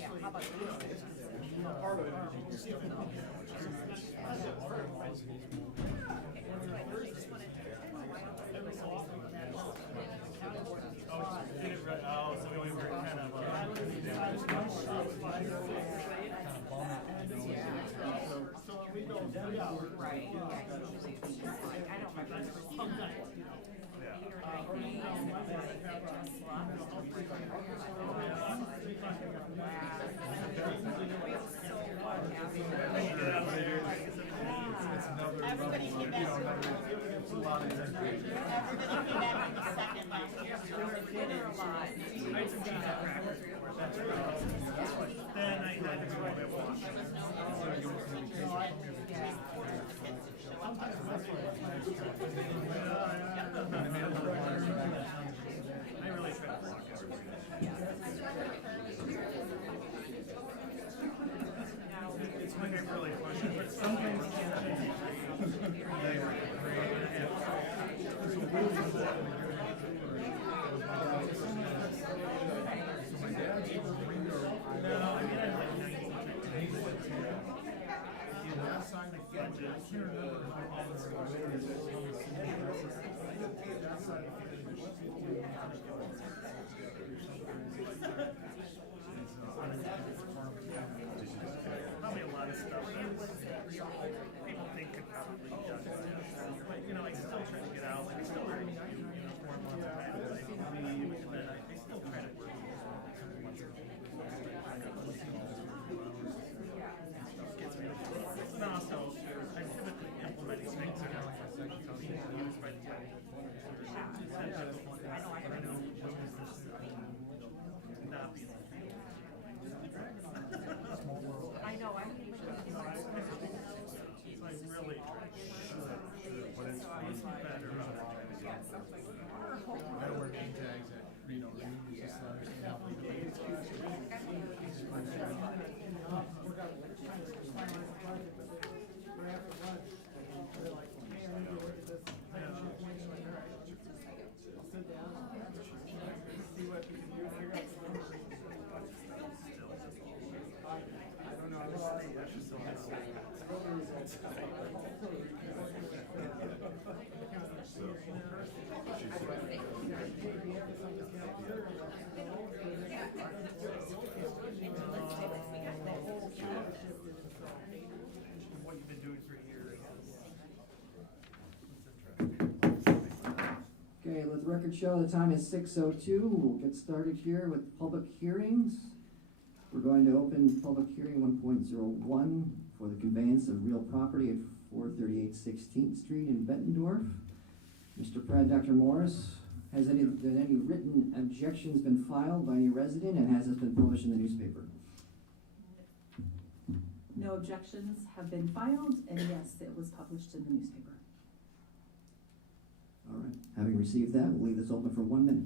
How about Oh, so we were kind of right? Yeah, usually it's like I don't remember. Everybody came back. Everybody came back in the second last year. then I had to go a bit wash. I really try to block everything. It's like I really push it, but sometimes they were great. No, I mean, I'm like 19. Probably a lot of stuff that people think could probably be done. But, you know, I still try to get out. Like, I still wear uniform all the time. I leave, and then I still try to work. And also, I typically implementing things that are being used by the not being in the field. I know. I mean, So I really but it's better. I work in tags at Reno Reed, just to understand how we do it. What you've been doing for years. Okay, let the record show the time is 6:02. We'll get started here with public hearings. We're going to open public hearing 1.01 for the conveyance of real property at 438 16th Street in Bettendorf. Mr. Pratt, Dr. Morris, has any written objections been filed by any resident, and has this been published in the newspaper? No objections have been filed, and yes, it was published in the newspaper. All right. Having received that, we'll leave this open for 1 minute.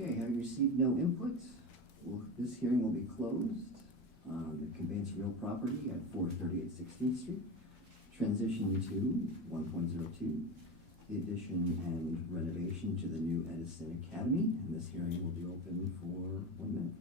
Okay, having received no input, this hearing will be closed on the conveyance of real property at 438 16th Street. Transition to 1.02, the addition and renovation to the new Edison Academy, and this hearing will be open for 1 minute.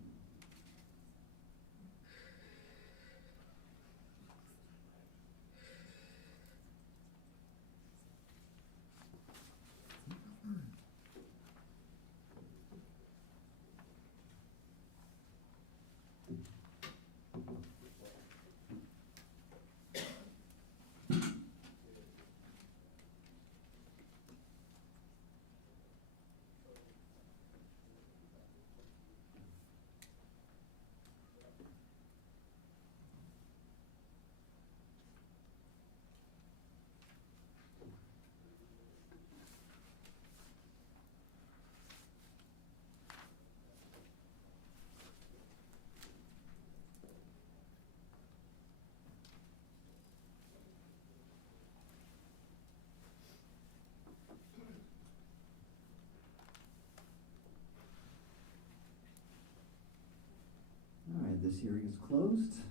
hearing is closed.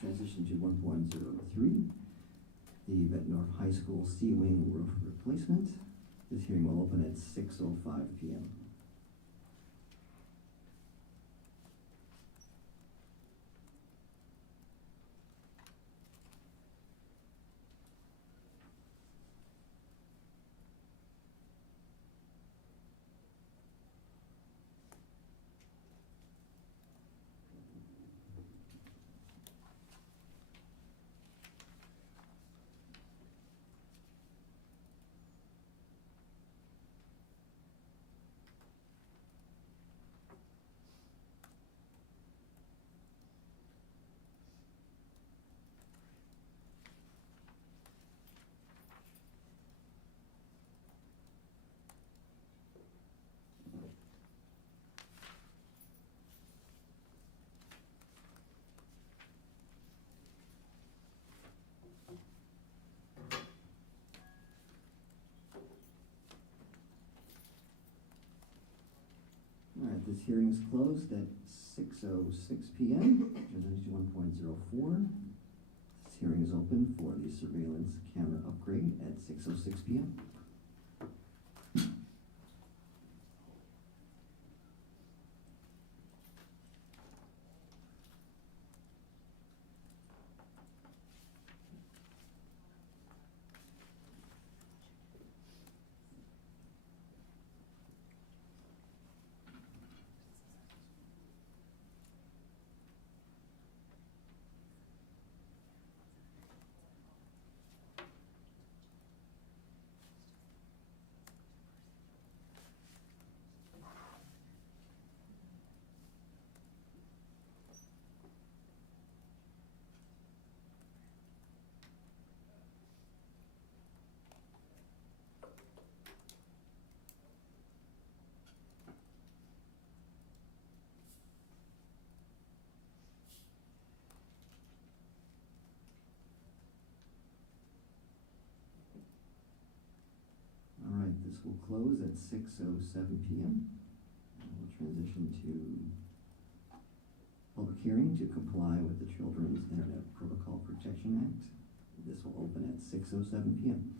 Transition to 1.03, the Bett North High School C-wing roof replacement. This hearing will open at 6:05 p.m. All right, this hearing is closed at 6:06 p.m. Transition to 1.04. This hearing is open for the surveillance camera upgrade at 6:06 p.m. All right, this will close at 6:07 p.m. And we'll transition to public hearing to comply with the Children's Internet Protocol Protection Act. This will open at 6:07 p.m.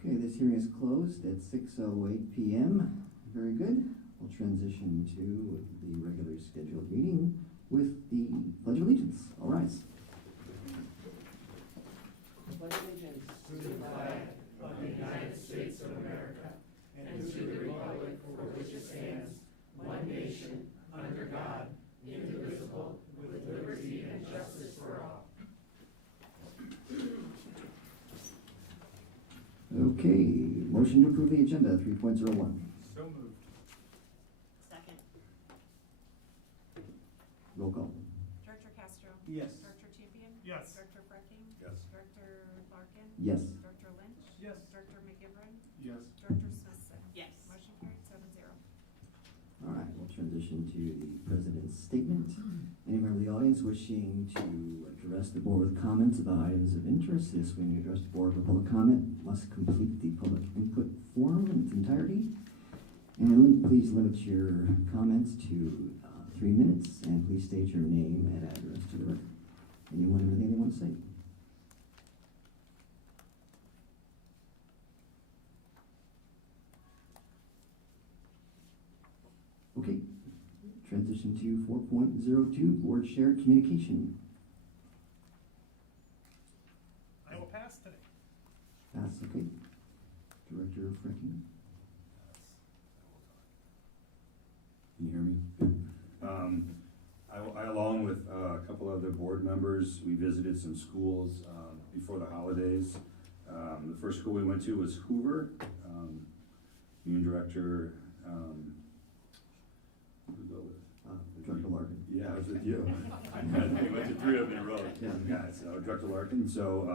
Okay, this hearing is closed at 6:08 p.m. Very good. We'll transition to the regularly scheduled meeting with the Pledge of Allegiance. All rise. Pledge allegiance to the flag of the United States of America and to the republic for which it stands, one nation, under God, indivisible, with liberty and justice for all. Okay, motion to approve the agenda, 3.01. So moved. Second. Roll call. Director Castro. Yes. Director Champion. Yes. Director Brecking. Yes. Director Larkin. Yes. Director Lynch. Yes. Director McGivern. Yes. Director Smithson. Yes. Motion carried 7-0. All right, we'll transition to the president's statement. Any member of the audience wishing to address the board with comments about items of interest, this when you address the board with public comment must complete the public input form in its entirety. And please limit your comments to 3 minutes, and please state your name and address to the record. Anyone have anything they want to say? Okay, transition to 4.02, board shared communication. I will pass today. Pass, okay. Director Frankie. Can you hear me? Good. I along with a couple other board members, we visited some schools before the holidays. The first school we went to was Hoover. Me and Director, who did we go with? Director Larkin. Yeah, I was with you. We went to 3 of them in a row. Yeah, so Director Larkin. So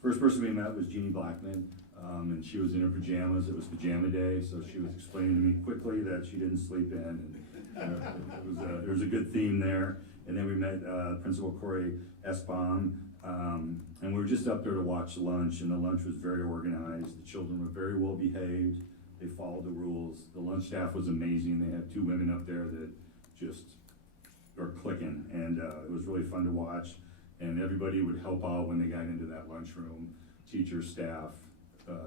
first person we met was Jeannie Blackman. And she was in her pajamas. It was pajama day, so she was explaining to me quickly that she didn't sleep in. And there was a good theme there. And then we met Principal Corey Esbaum, and we were just up there to watch lunch. And the lunch was very organized. The children were very well behaved. They followed the rules. The lunch staff was amazing. They had 2 women up there that just are clicking, and it was really fun to watch. And everybody would help out when they got into that lunchroom, teachers, staff.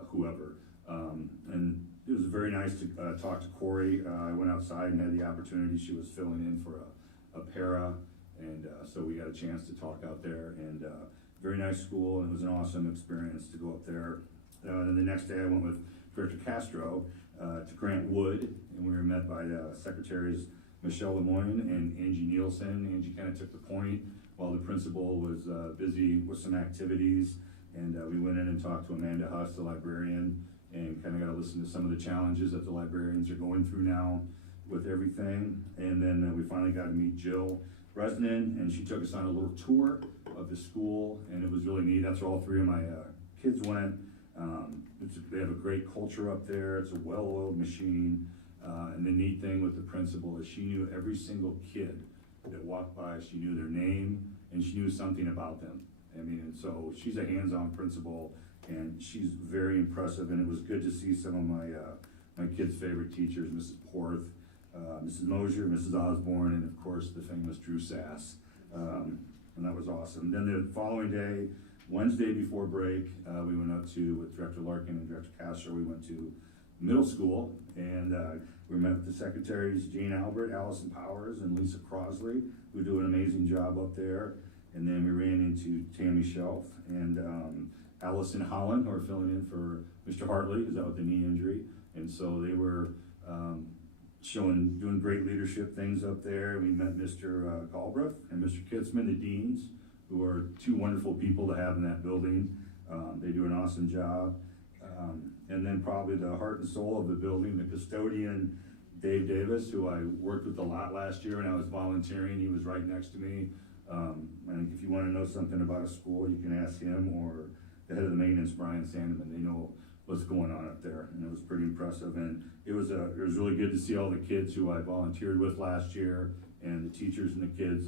Whoever. And it was very nice to talk to Corey. I went outside and had the opportunity. She was filling in for a para, and so we got a chance to talk out there. And very nice school, and it was an awesome experience to go up there. And the next day I went with Director Castro to Grant Wood, and we were met by Secretaries Michelle Lemoyne and Angie Nielsen. Angie kind of took the point while the principal was busy with some activities. And we went in and talked to Amanda Huss, the librarian, and kind of got to listen to some of the challenges that the librarians are going through now with everything. And then we finally got to meet Jill Bresnan, and she took us on a little tour of the school, and it was really neat. That's where all 3 of my kids went. They have a great culture up there. It's a well-oiled machine. And the neat thing with the principal is she knew every single kid that walked by. She knew their name, and she knew something about them. I mean, and so she's a hands-on principal, and she's very impressive. And it was good to see some of my kids' favorite teachers, Mrs. Porth, Mrs. Mosier, Mrs. Osborne, and of course the famous Drew Sass. And that was awesome. Then the following day, Wednesday before break, we went up to, with Director Larkin and Director Castro, we went to middle school, and we met with the secretaries, Jane Albert, Allison Powers, and Lisa Crosley, who do an amazing job up there. And then we ran into Tammy Shelf and Allison Holland, who are filling in for Mr. Hartley, who's out with the knee injury. And so they were doing great leadership things up there. We met Mr. Galbraith and Mr. Kitzman, the deans, who are 2 wonderful people to have in that building. They do an awesome job. And then probably the heart and soul of the building, the custodian, Dave Davis, who I worked with a lot last year when I was volunteering. He was right next to me. And if you want to know something about a school, you can ask him or the head of the maintenance, Brian Sandeman. They know what's going on up there, and it was pretty impressive. And it was really good to see all the kids who I volunteered with last year, and the teachers and the kids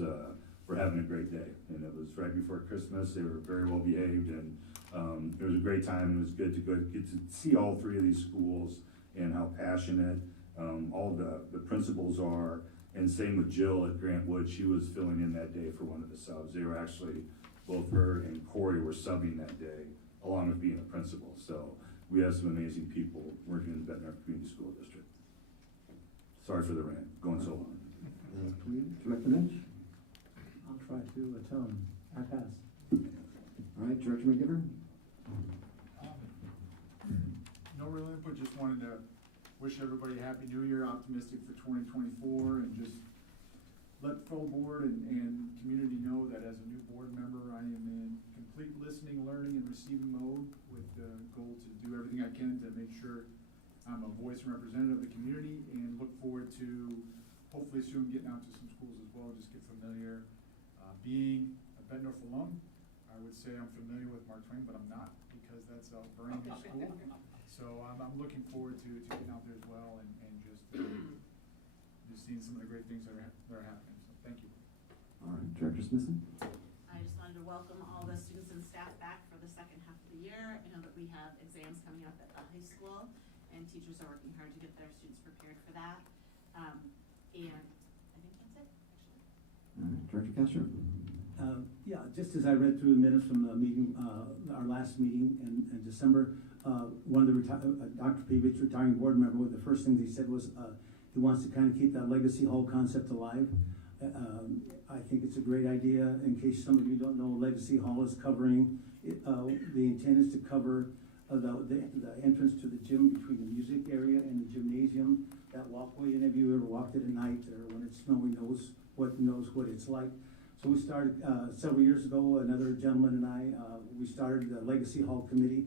were having a great day. And it was right before Christmas. They were very well behaved, and it was a great time. It was good to get to see all 3 of these schools and how passionate all the principals are. And same with Jill at Grant Wood. She was filling in that day for one of the subs. They were actually, both her and Corey were subbing that day, along with being a principal. So we have some amazing people working in the Bett Community School District. Sorry for the rant, going so long. Director Lynch. I'll try to atone. I pass. All right, Director McGivern. No real input, just wanted to wish everybody a happy new year, optimistic for 2024, and just let fellow board and community know that as a new board member, I am in complete listening, learning, and receiving mode with the goal to do everything I can to make sure I'm a voice and representative of the community, and look forward to hopefully soon getting out to some schools as well, just get familiar. Being a Bett alum, I would say I'm familiar with Mark Twain, but I'm not, because that's a brand new school. So I'm looking forward to getting out there as well, and just seeing some of the great things that are happening. So thank you. All right, Director Smithson. I just wanted to welcome all the students and staff back for the second half of the year. I know that we have exams coming up at the high school, and teachers are working hard to get their students prepared for that. And I think that's it, actually. All right, Director Castro. Yeah, just as I read through the minutes from the meeting, our last meeting in December, one of the Dr. Peevich, retiring board member, one of the first things he said was He wants to kind of keep that legacy hall concept alive. I think it's a great idea. In case some of you don't know, Legacy Hall is covering, the intent is to cover the entrance to the gym between the music area and the gymnasium. That walkway, any of you ever walked it at night or when it's snowing knows what it's like. So we started several years ago, another gentleman and I, we started the Legacy Hall Committee,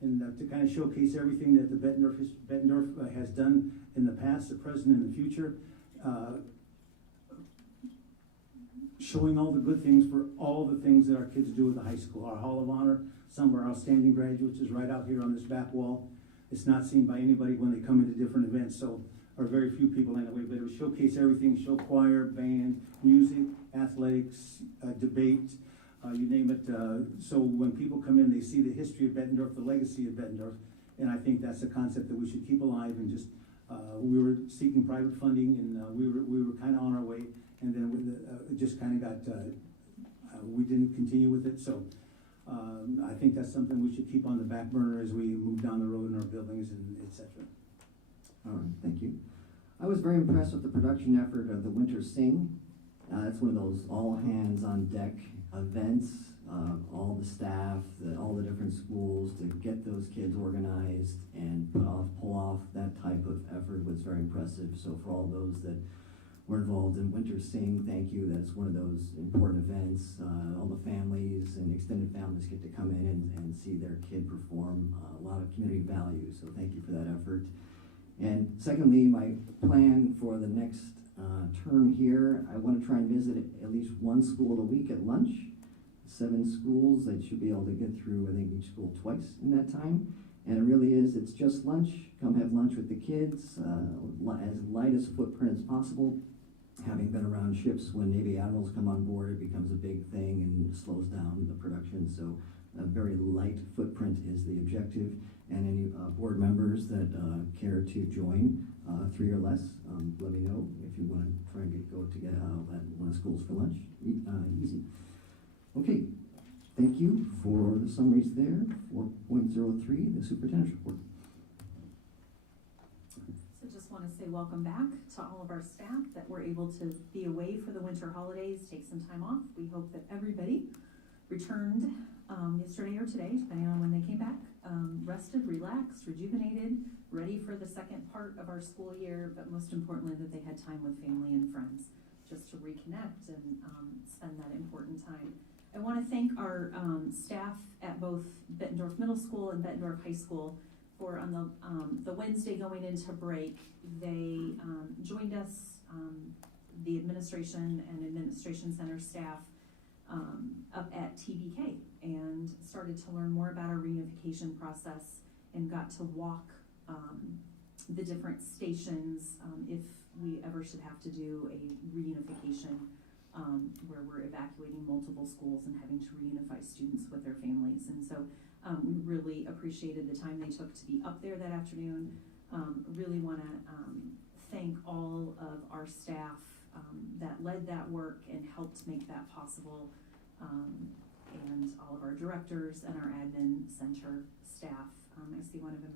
and to kind of showcase everything that the Bettendorf has done in the past, the present, and the future. Showing all the good things for all the things that our kids do at the high school. Our Hall of Honor, some of our outstanding graduates is right out here on this back wall. It's not seen by anybody when they come into different events, so, or very few people anyway, but it would showcase everything, show choir, band, music, athletics, debate, you name it. So when people come in, they see the history of Bettendorf, the legacy of Bettendorf, and I think that's a concept that we should keep alive. And just, we were seeking private funding, and we were kind of on our way. And then it just kind of got, we didn't continue with it. So I think that's something we should keep on the back burner as we move down the road in our buildings and et cetera. All right, thank you. I was very impressed with the production effort of the Winter Sing. It's one of those all hands on deck events. All the staff, all the different schools to get those kids organized and pull off that type of effort was very impressive. So for all those that were involved in Winter Sing, thank you. That's one of those important events. All the families and extended families get to come in and see their kid perform. A lot of community value, so thank you for that effort. And secondly, my plan for the next term here, I want to try and visit at least one school a week at lunch. 7 schools. I should be able to get through, I think, each school twice in that time. And it really is, it's just lunch. Come have lunch with the kids, as light as a footprint as possible. Having been around ships when Navy admirals come on board, it becomes a big thing and slows down the production. So a very light footprint is the objective. And any board members that care to join, 3 or less, let me know if you want to try and go to get out at one of the schools for lunch. Easy. Okay, thank you for the summaries there. 4.03, the superintendent's report. So just want to say welcome back to all of our staff that were able to be away for the winter holidays, take some time off. We hope that everybody returned yesterday or today, depending on when they came back, rested, relaxed, rejuvenated, ready for the second part of our school year, but most importantly that they had time with family and friends just to reconnect and spend that important time. I want to thank our staff at both Bettendorf Middle School and Bettendorf High School for on the Wednesday going into break. They joined us, the administration and administration center staff, up at TBK and started to learn more about our reunification process and got to walk the different stations if we ever should have to do a reunification where we're evacuating multiple schools and having to reunify students with their families. And so we really appreciated the time they took to be up there that afternoon. Really want to thank all of our staff that led that work and helped make that possible, and all of our directors and our admin center staff. I see one of them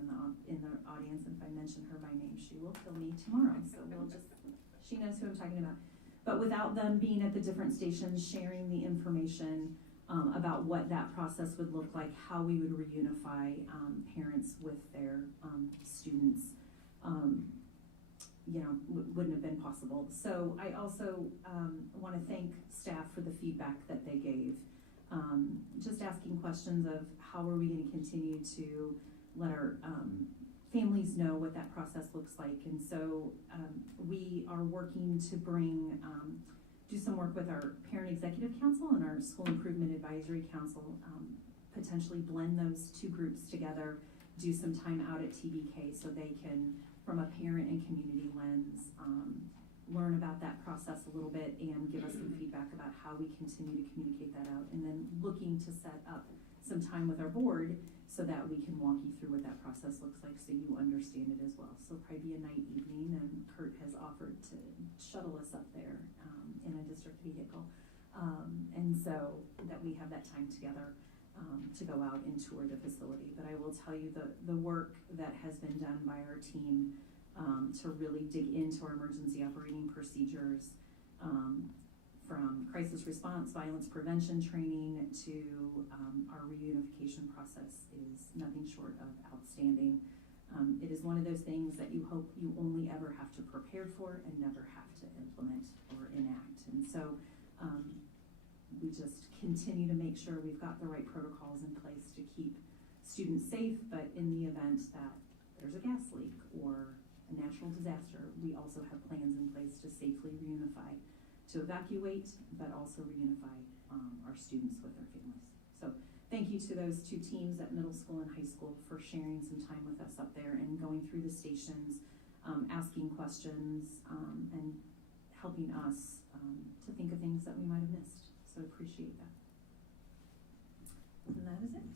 in the audience, and if I mention her by name, she will kill me tomorrow, so she knows who I'm talking about. But without them being at the different stations, sharing the information about what that process would look like, how we would reunify parents with their students, wouldn't have been possible. So I also want to thank staff for the feedback that they gave. Just asking questions of how are we going to continue to let our families know what that process looks like. And so we are working to do some work with our Parent Executive Council and our School Improvement Advisory Council, potentially blend those 2 groups together, do some time out at TBK so they can, from a parent and community lens, learn about that process a little bit and give us some feedback about how we continue to communicate that out. And then looking to set up some time with our board so that we can walk you through what that process looks like so you understand it as well. So it'll probably be a night evening, and Kurt has offered to shuttle us up there in a district vehicle. And so that we have that time together to go out and tour the facility. But I will tell you the work that has been done by our team to really dig into our emergency operating procedures, from crisis response, violence prevention training to our reunification process is nothing short of outstanding. It is one of those things that you hope you only ever have to prepare for and never have to implement or enact. And so we just continue to make sure we've got the right protocols in place to keep students safe, but in the event that there's a gas leak or a natural disaster, we also have plans in place to safely reunify, to evacuate, but also reunify our students with their families. So thank you to those two teams at middle school and high school for sharing some time with us up there and going through the stations, asking questions, and helping us to think of things that we might have missed. So appreciate that. And that is it.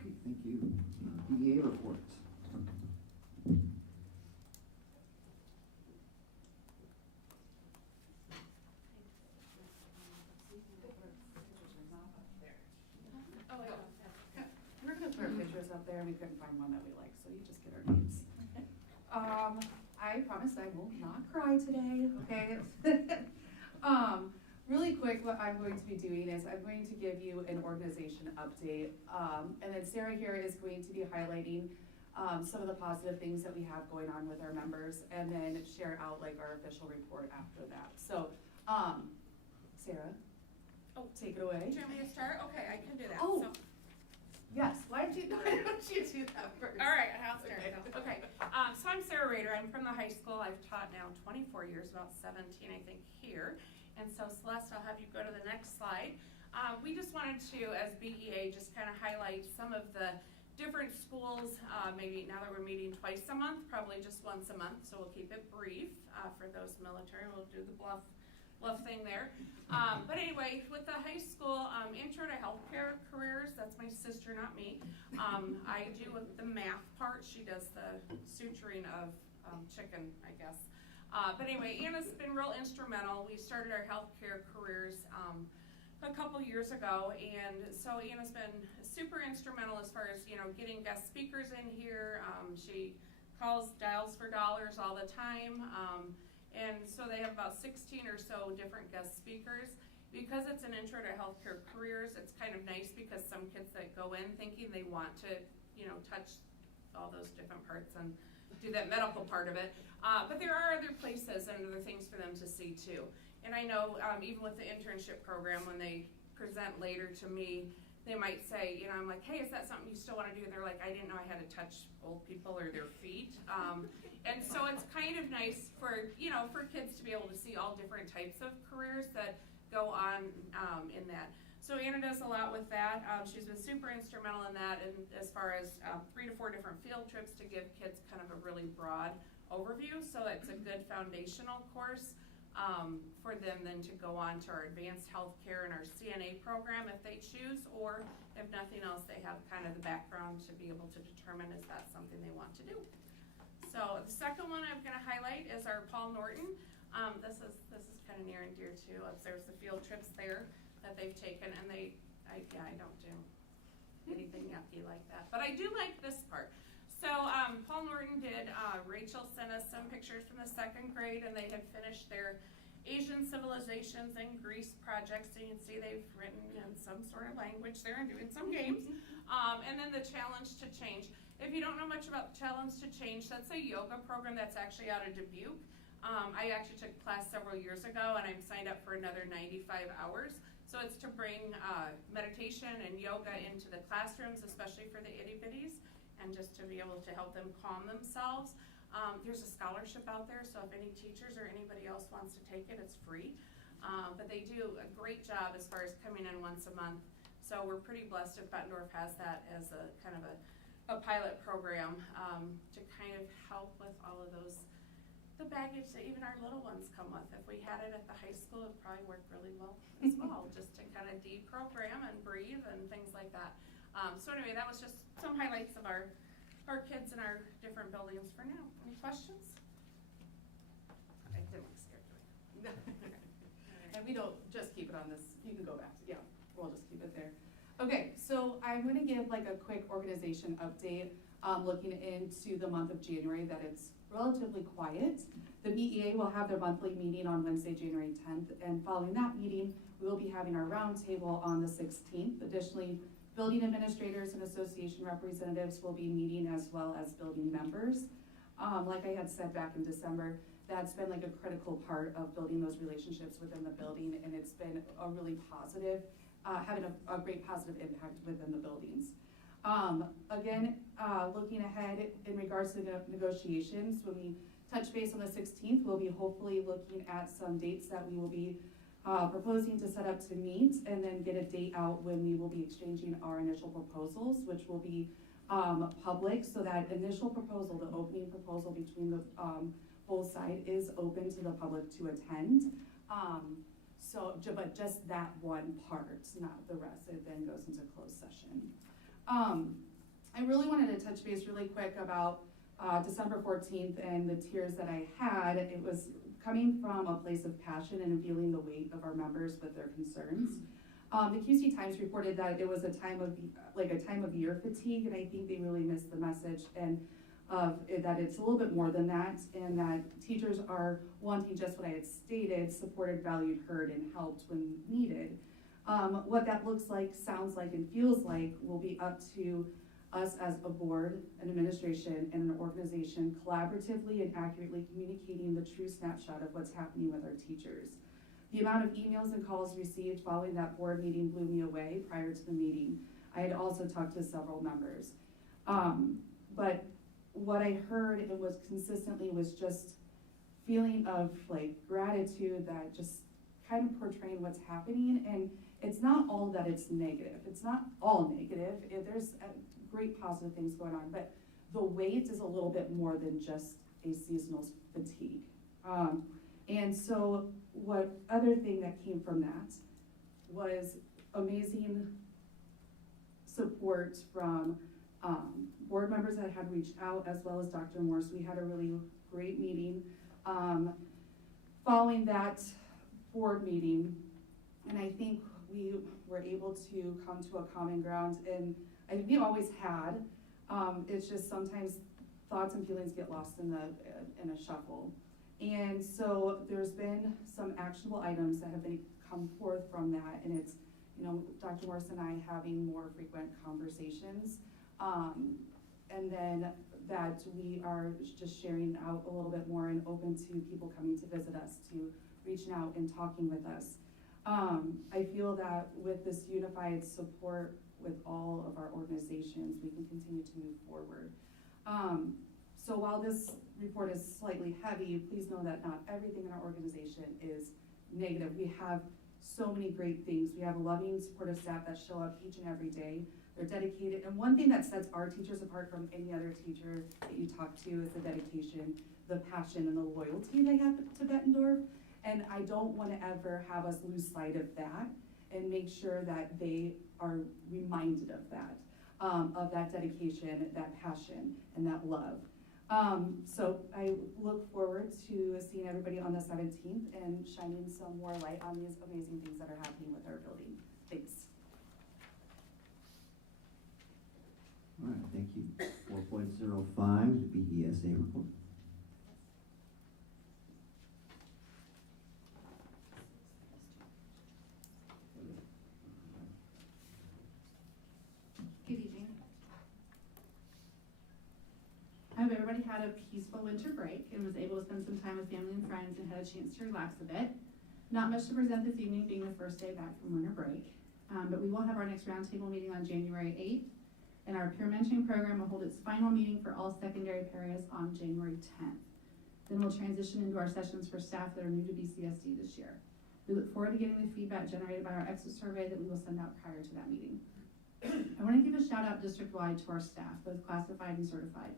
Okay, thank you. BEA report. We're gonna put our pictures up there, and we couldn't find one that we like, so you just get our names. I promise I will not cry today, okay? Really quick, what I'm going to be doing is I'm going to give you an organization update, and then Sarah here is going to be highlighting some of the positive things that we have going on with our members, and then share out like our official report after that. So, Sarah, take it away. Do you want me to start? Okay, I can do that. Oh. So, Yes, why don't you do that first? all right, I'll start. Okay. Okay, so I'm Sarah Rader. I'm from the high school. I've taught now 24 years, about 17, I think, here. And so Celeste, I'll have you go to the next slide. We just wanted to, as BEA, just kind of highlight some of the different schools. Maybe now that we're meeting twice a month, probably just once a month, so we'll keep it brief. For those military, we'll do the bluff thing there. But anyway, with the high school, intro to healthcare careers, that's my sister, not me. I do the math part. She does the suturing of chicken, I guess. But anyway, Anna's been real instrumental. We started our healthcare careers a couple years ago, and so Anna's been super instrumental as far as, you know, getting guest speakers in here. She dials for dollars all the time. And so they have about 16 or so different guest speakers. Because it's an intro to healthcare careers, it's kind of nice because some kids that go in thinking they want to, you know, touch all those different parts and do that medical part of it. But there are other places and other things for them to see too. And I know even with the internship program, when they present later to me, they might say, you know, I'm like, hey, is that something you still want to do? And they're like, I didn't know I had to touch old people or their feet. And so it's kind of nice for, you know, for kids to be able to see all different types of careers that go on in that. So Anna does a lot with that. She's been super instrumental in that, and as far as 3 to 4 different field trips to give kids kind of a really broad overview. So it's a good foundational course for them then to go on to our advanced healthcare and our CNA program if they choose, or if nothing else, they have kind of the background to be able to determine is that something they want to do. So the second one I'm going to highlight is our Paul Norton. This is kind of near and dear to us. There's the field trips there that they've taken, and I don't do anything yucky like that, but I do like this part. So Paul Norton did, Rachel sent us some pictures from the 2nd grade, and they had finished their Asian civilizations and Greece projects. So you can see they've written in some sort of language there and doing some games. And then the Challenge to Change. If you don't know much about the Challenge to Change, that's a yoga program that's actually out of Dubuque. I actually took class several years ago, and I'm signed up for another 95 hours. So it's to bring meditation and yoga into the classrooms, especially for the itty-bitties, and just to be able to help them calm themselves. There's a scholarship out there, so if any teachers or anybody else wants to take it, it's free. But they do a great job as far as coming in once a month. So we're pretty blessed if Bettendorf has that as a kind of a pilot program to kind of help with all of the baggage that even our little ones come with. If we had it at the high school, it would probably work really well as well, just to kind of deprogram and breathe and things like that. So anyway, that was just some highlights of our kids in our different buildings for now. Any questions? I didn't look scared, do I? And we don't just keep it on this, you can go back to, yeah, we'll just keep it there. Okay, so I'm gonna give like a quick organization update, looking into the month of January, that it's relatively quiet. The BEA will have their monthly meeting on Wednesday, January 10th, and following that meeting, we will be having our roundtable on the 16th. Additionally, building administrators and association representatives will be meeting, as well as building members. Like I had said back in December, that's been like a critical part of building those relationships within the building, and it's been a really positive, having a great positive impact within the buildings. Again, looking ahead in regards to negotiations, when we touch base on the 16th, we'll be hopefully looking at some dates that we will be proposing to set up to meet, and then get a date out when we will be exchanging our initial proposals, which will be public, so that initial proposal, the opening proposal between the both sides, is open to the public to attend. But just that one part, not the rest. It then goes into closed session. I really wanted to touch base really quick about December 14th and the tears that I had. It was coming from a place of passion and feeling the weight of our members with their concerns. The QC Times reported that it was a time of year fatigue, and I think they really missed the message, and that it's a little bit more than that, and that teachers are wanting just what I had stated: supported, valued, heard, and helped when needed. What that looks like, sounds like, and feels like will be up to us as a board, an administration, and an organization collaboratively and accurately communicating the true snapshot of what's happening with our teachers. The amount of emails and calls received following that board meeting blew me away prior to the meeting. I had also talked to several members. But what I heard, it was consistently, was just feeling of like gratitude, that just kind of portraying what's happening. And it's not all that it's negative. It's not all negative. There's great positive things going on, but the weight is a little bit more than just a seasonal fatigue. And so what other thing that came from that was amazing support from board members that had reached out, as well as Dr. Morse. We had a really great meeting following that board meeting, and I think we were able to come to a common ground, and we always had. It's just sometimes thoughts and feelings get lost in a shuffle. And so there's been some actionable items that have come forth from that, and it's, Dr. Morse and I having more frequent conversations, and then that we are just sharing out a little bit more and open to people coming to visit us, to reaching out and talking with us. I feel that with this unified support with all of our organizations, we can continue to move forward. So while this report is slightly heavy, please know that not everything in our organization is negative. We have so many great things. We have loving, supportive staff that show up each and every day. They're dedicated, and one thing that sets our teachers apart from any other teacher that you talk to is the dedication, the passion, and the loyalty they have to Bettendorf. And I don't want to ever have us lose sight of that, and make sure that they are reminded of that dedication, that passion, and that love. So I look forward to seeing everybody on the 17th and shining some more light on these amazing things that are happening with our building. Thanks. All right, thank you. 4.05, the BESA report. Good evening. I hope everybody had a peaceful winter break and was able to spend some time with family and friends and had a chance to relax a bit. Not much to present this evening, being the first day back from winter break, but we will have our next roundtable meeting on January 8th, and our peer mentoring program will hold its final meeting for all secondary paras on January 10th. Then we'll transition into our sessions for staff that are new to BCSD this year. We look forward to getting the feedback generated by our exit survey that we will send out prior to that meeting. I want to give a shout out district-wide to our staff, both classified and certified.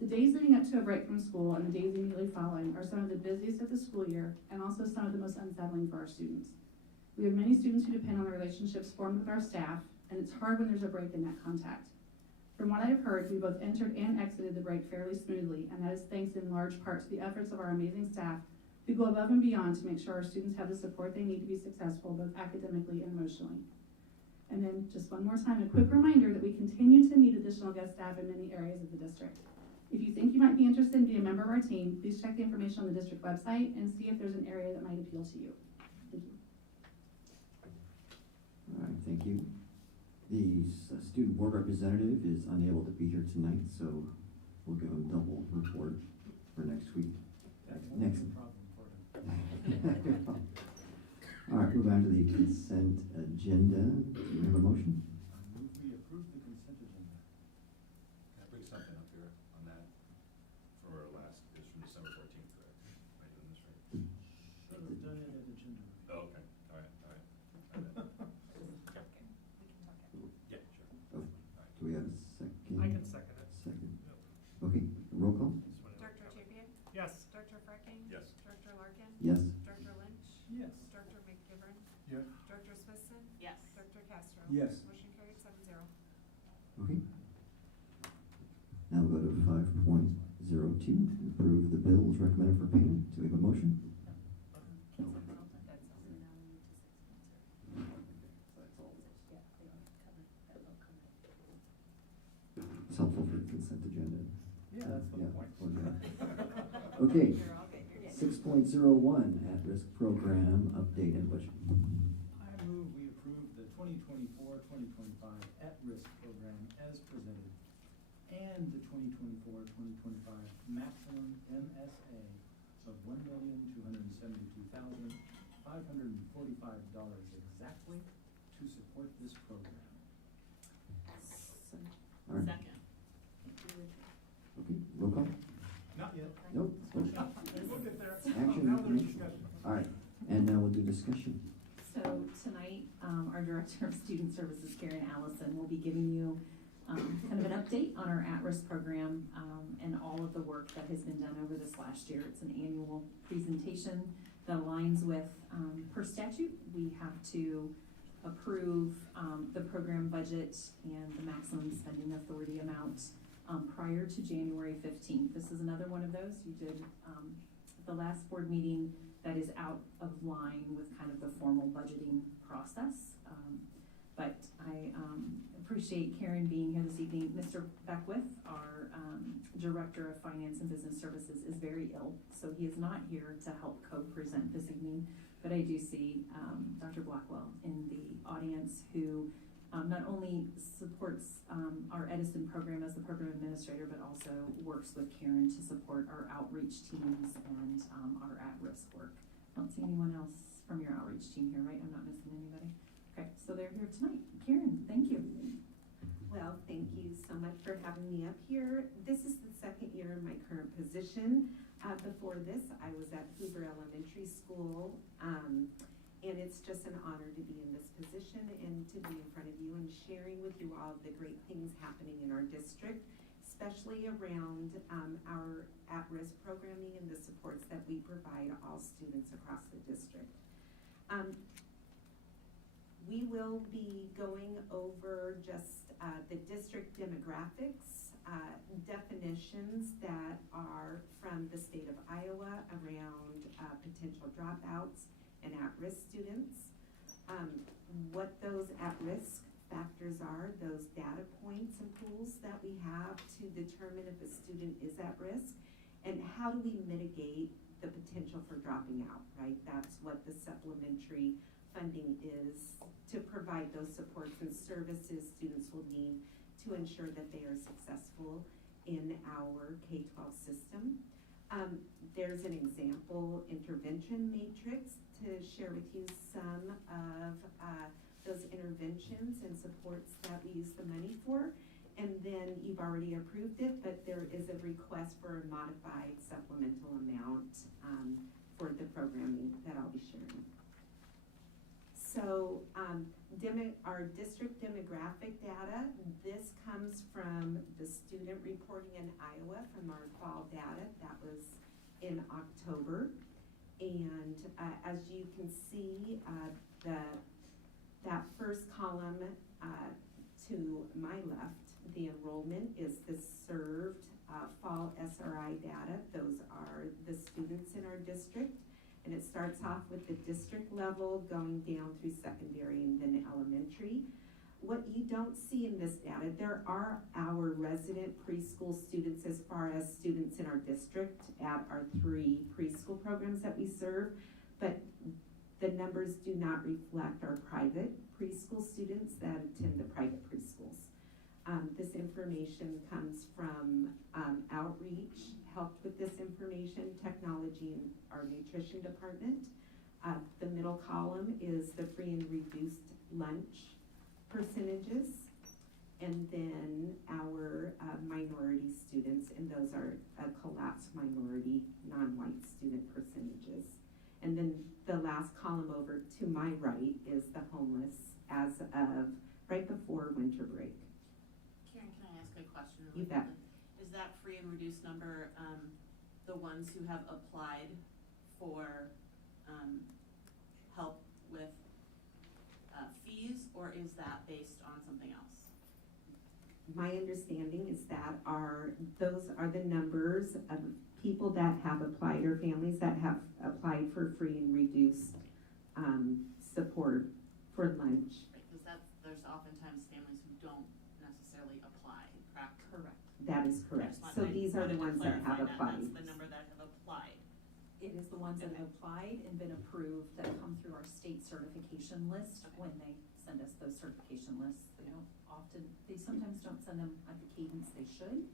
The days leading up to a break from school and the days immediately following are some of the busiest of the school year, and also some of the most unsettling for our students. We have many students who depend on the relationships formed with our staff, and it's hard when there's a break in that contact. From what I've heard, we both entered and exited the break fairly smoothly, and that is thanks in large part to the efforts of our amazing staff who go above and beyond to make sure our students have the support they need to be successful, both academically and emotionally. And then just one more time, a quick reminder that we continue to need additional guest staff in many areas of the district. If you think you might be interested in being a member of our team, please check the information on the district website and see if there's an area that might appeal to you. Thank you. All right, thank you. The student board representative is unable to be here tonight, so we'll give him double report for next week. Next. Problem for him. All right, move on to the consent agenda. Do we have a motion? I move we approve the consent agenda. Can I bring something up here on that for our last, it's from December 14th, correct? Am I doing this right? Should have done it at agenda. Oh, okay, all right, all right. Yeah, sure. Oh, do we have a second? I can second it. Second. Okay, roll call? Director Tapia? Yes. Director Fracking? Yes. Director Larkin? Yes. Director Lynch? Yes. Director McGivern? Yes. Director Smithson? Yes. Director Castro? Yes. Motion carried 7-0. Okay. Now we'll go to 5.02, approve the bills recommended for payment. Do we have a motion? It's helpful for the consent agenda. Yeah, that's the point. well, yeah. Okay, 6.01, at-risk program update and budget. I move we approve the 2024-2025 at-risk program as presented and the 2024-2025 maximum MSA of $1,272,545 exactly to support this program. All right, Second. okay, roll call? Not yet. Nope. We'll get there. Action, Now there's information. discussion. All right, and now we'll do discussion. So tonight, our Director of Student Services, Karen Allison, will be giving you kind of an update on our at-risk program and all of the work that has been done over this last year. It's an annual presentation that aligns with, per statute, we have to approve the program budget and the maximum spending authority amount prior to January 15th. This is another one of those you did at the last board meeting that is out of line with kind of the formal budgeting process. But I appreciate Karen being here this evening. Mr. Beckwith, our Director of Finance and Business Services, is very ill, so he is not here to help co-present this evening. But I do see Dr. Blackwell in the audience, who not only supports our Edison program as the program administrator, but also works with Karen to support our outreach teams and our at-risk work. I don't see anyone else from your outreach team here, right? I'm not missing anybody. Okay, so they're here tonight. Karen, thank you. Well, thank you so much for having me up here. This is the second year in my current position. Before this, I was at Hoover Elementary School, and it's just an honor to be in this position and to be in front of you and sharing with you all the great things happening in our district, especially around our at-risk programming and the supports that we provide all students across the district. We will be going over just the district demographics, definitions that are from the state of Iowa around potential dropouts and at-risk students, what those at-risk factors are, those data points and tools that we have to determine if a student is at risk, and how do we mitigate the potential for dropping out, right? That's what the supplementary funding is, to provide those supports and services students will need to ensure that they are successful in our K-12 system. There's an example intervention matrix to share with you some of those interventions and supports that we use the money for. And then you've already approved it, but there is a request for a modified supplemental amount for the programming that I'll be sharing. So our district demographic data, this comes from the student reporting in Iowa from our fall data. That was in October. And as you can see, that first column to my left, the enrollment is the served fall SRI data. Those are the students in our district. And it starts off with the district level, going down through secondary and then elementary. what you don't see in this data, there are our resident preschool students as far as students in our district at our 3 preschool programs that we serve, but the numbers do not reflect our private preschool students that attend the private preschools. This information comes from outreach, helped with this information, technology, and our nutrition department. The middle column is the free and reduced lunch percentages, and then our minority students, and those are collapsed minority, non-white student percentages. And then the last column over to my right is the homeless as of right before winter break. Karen, can I ask a question? You bet. Is that free and reduced number, the ones who have applied for, help with, fees, or is that based on something else? My understanding is that those are the numbers of people that have applied, or families that have applied for free and reduced support for lunch. Because there's oftentimes families who don't necessarily apply, correct? Correct. That is correct. I just So these are the wanted ones to that have clarify applied. That's the number that have applied. It is the ones that have applied and been approved that come through our state certification list when they send us those certification lists. They sometimes don't send them at the cadence they should,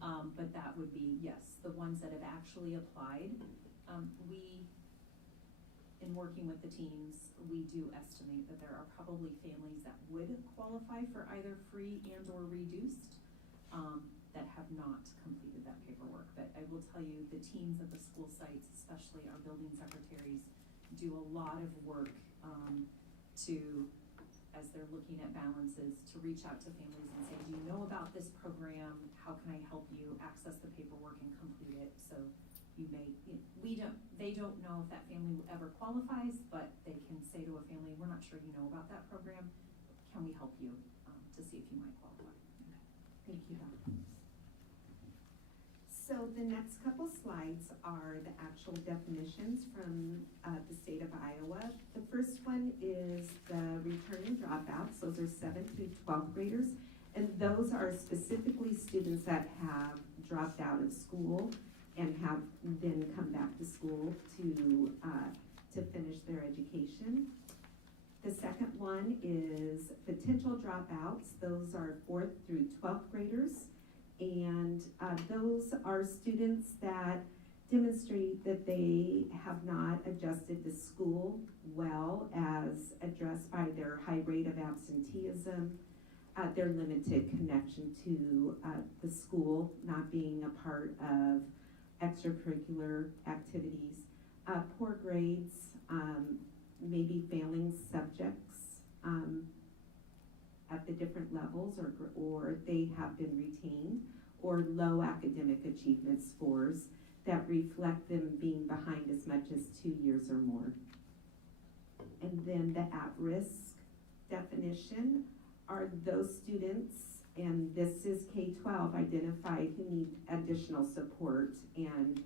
but that would be, yes, the ones that have actually applied. In working with the teams, we do estimate that there are probably families that would qualify for either free and or reduced, that have not completed that paperwork. But I will tell you, the teams at the school sites, especially our building secretaries, do a lot of work as they're looking at balances, to reach out to families and say, do you know about this program? How can I help you access the paperwork and complete it? So they don't know if that family ever qualifies, but they can say to a family, we're not sure you know about that program. Can we help you to see if you might qualify? Thank you, Dr. So the next couple slides are the actual definitions from the state of Iowa. The first one is the returning dropouts. Those are 7th through 12th graders. And those are specifically students that have dropped out of school and have then come back to school to finish their education. The second one is potential dropouts. Those are 4th through 12th graders. And those are students that demonstrate that they have not adjusted to school well, as addressed by their high rate of absenteeism, their limited connection to the school, not being a part of extracurricular activities, poor grades, maybe failing subjects at the different levels, or they have been retained, or low academic achievement scores that reflect them being behind as much as 2 years or more. And then the at-risk definition are those students, and this is K-12 identified, who need additional support and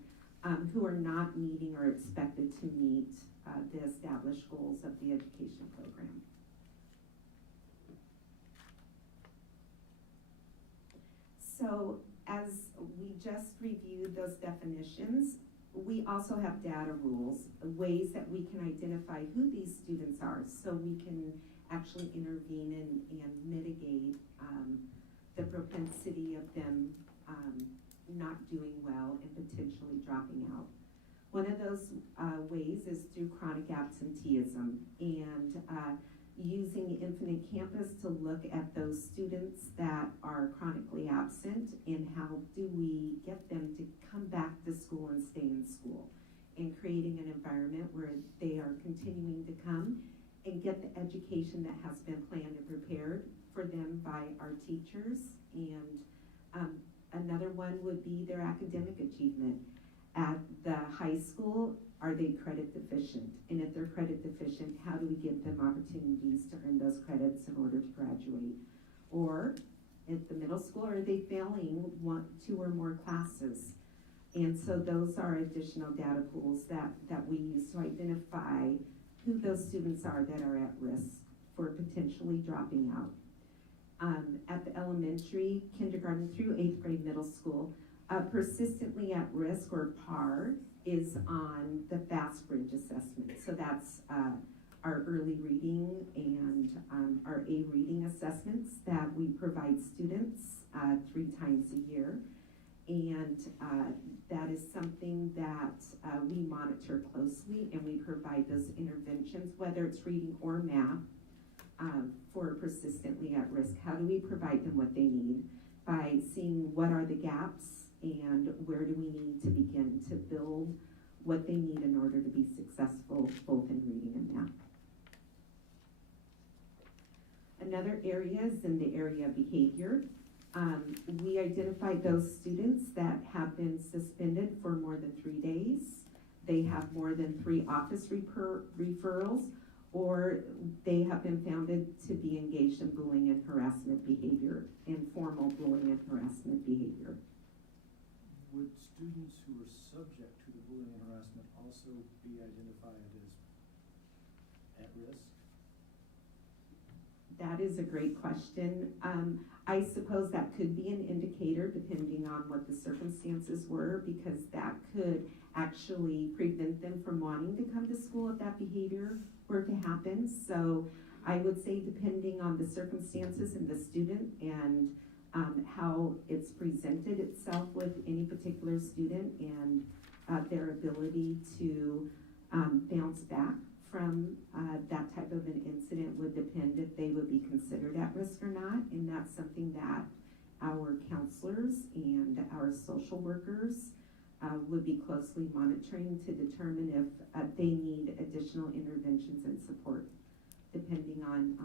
who are not meeting or expected to meet the established goals of the education program. So as we just reviewed those definitions, we also have data rules, ways that we can identify who these students are, so we can actually intervene and mitigate the propensity of them not doing well and potentially dropping out. One of those ways is through chronic absenteeism, and using Infinite Campus to look at those students that are chronically absent, and how do we get them to come back to school and stay in school, and creating an environment where they are continuing to come and get the education that has been planned and prepared for them by our teachers. And another one would be their academic achievement. At the high school, are they credit deficient? And if they're credit deficient, how do we give them opportunities to earn those credits in order to graduate? Or at the middle school, are they failing 1, 2 or more classes? And so those are additional data pools that we use to identify who those students are that are at risk for potentially dropping out. at the elementary, kindergarten through 8th grade middle school, persistently at risk or PAR is on the FAST Bridge assessment. So that's our early reading and our A reading assessments that we provide students 3 times a year. And that is something that we monitor closely, and we provide those interventions, whether it's reading or math, for persistently at risk. How do we provide them what they need? By seeing what are the gaps and where do we need to begin to build what they need in order to be successful both in reading and math. Another area is in the area of behavior. We identified those students that have been suspended for more than 3 days. They have more than 3 office referrals, or they have been found to be engaged in bullying and harassment behavior, informal bullying and harassment behavior. Would students who are subject to the bullying and harassment also be identified as at risk? That is a great question. I suppose that could be an indicator depending on what the circumstances were, because that could actually prevent them from wanting to come to school if that behavior were to happen. So I would say depending on the circumstances and the student and how it's presented itself with any particular student and their ability to bounce back from that type of an incident would depend if they would be considered at risk or not. And that's something that our counselors and our social workers would be closely monitoring to determine if they need additional interventions and support, depending on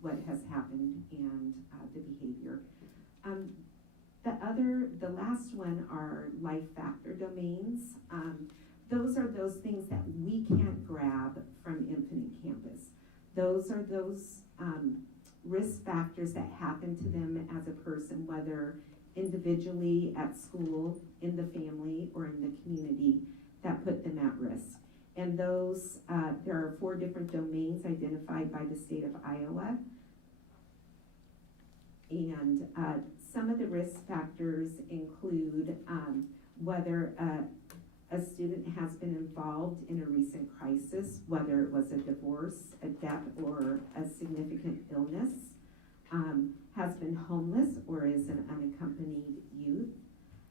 what has happened and the behavior. The last one are life factor domains. Those are those things that we can't grab from Infinite Campus. Those are those risk factors that happen to them as a person, whether individually, at school, in the family, or in the community, that put them at risk. And those, there are 4 different domains identified by the state of Iowa. And some of the risk factors include whether a student has been involved in a recent crisis, whether it was a divorce, a death, or a significant illness, has been homeless or is an unaccompanied youth,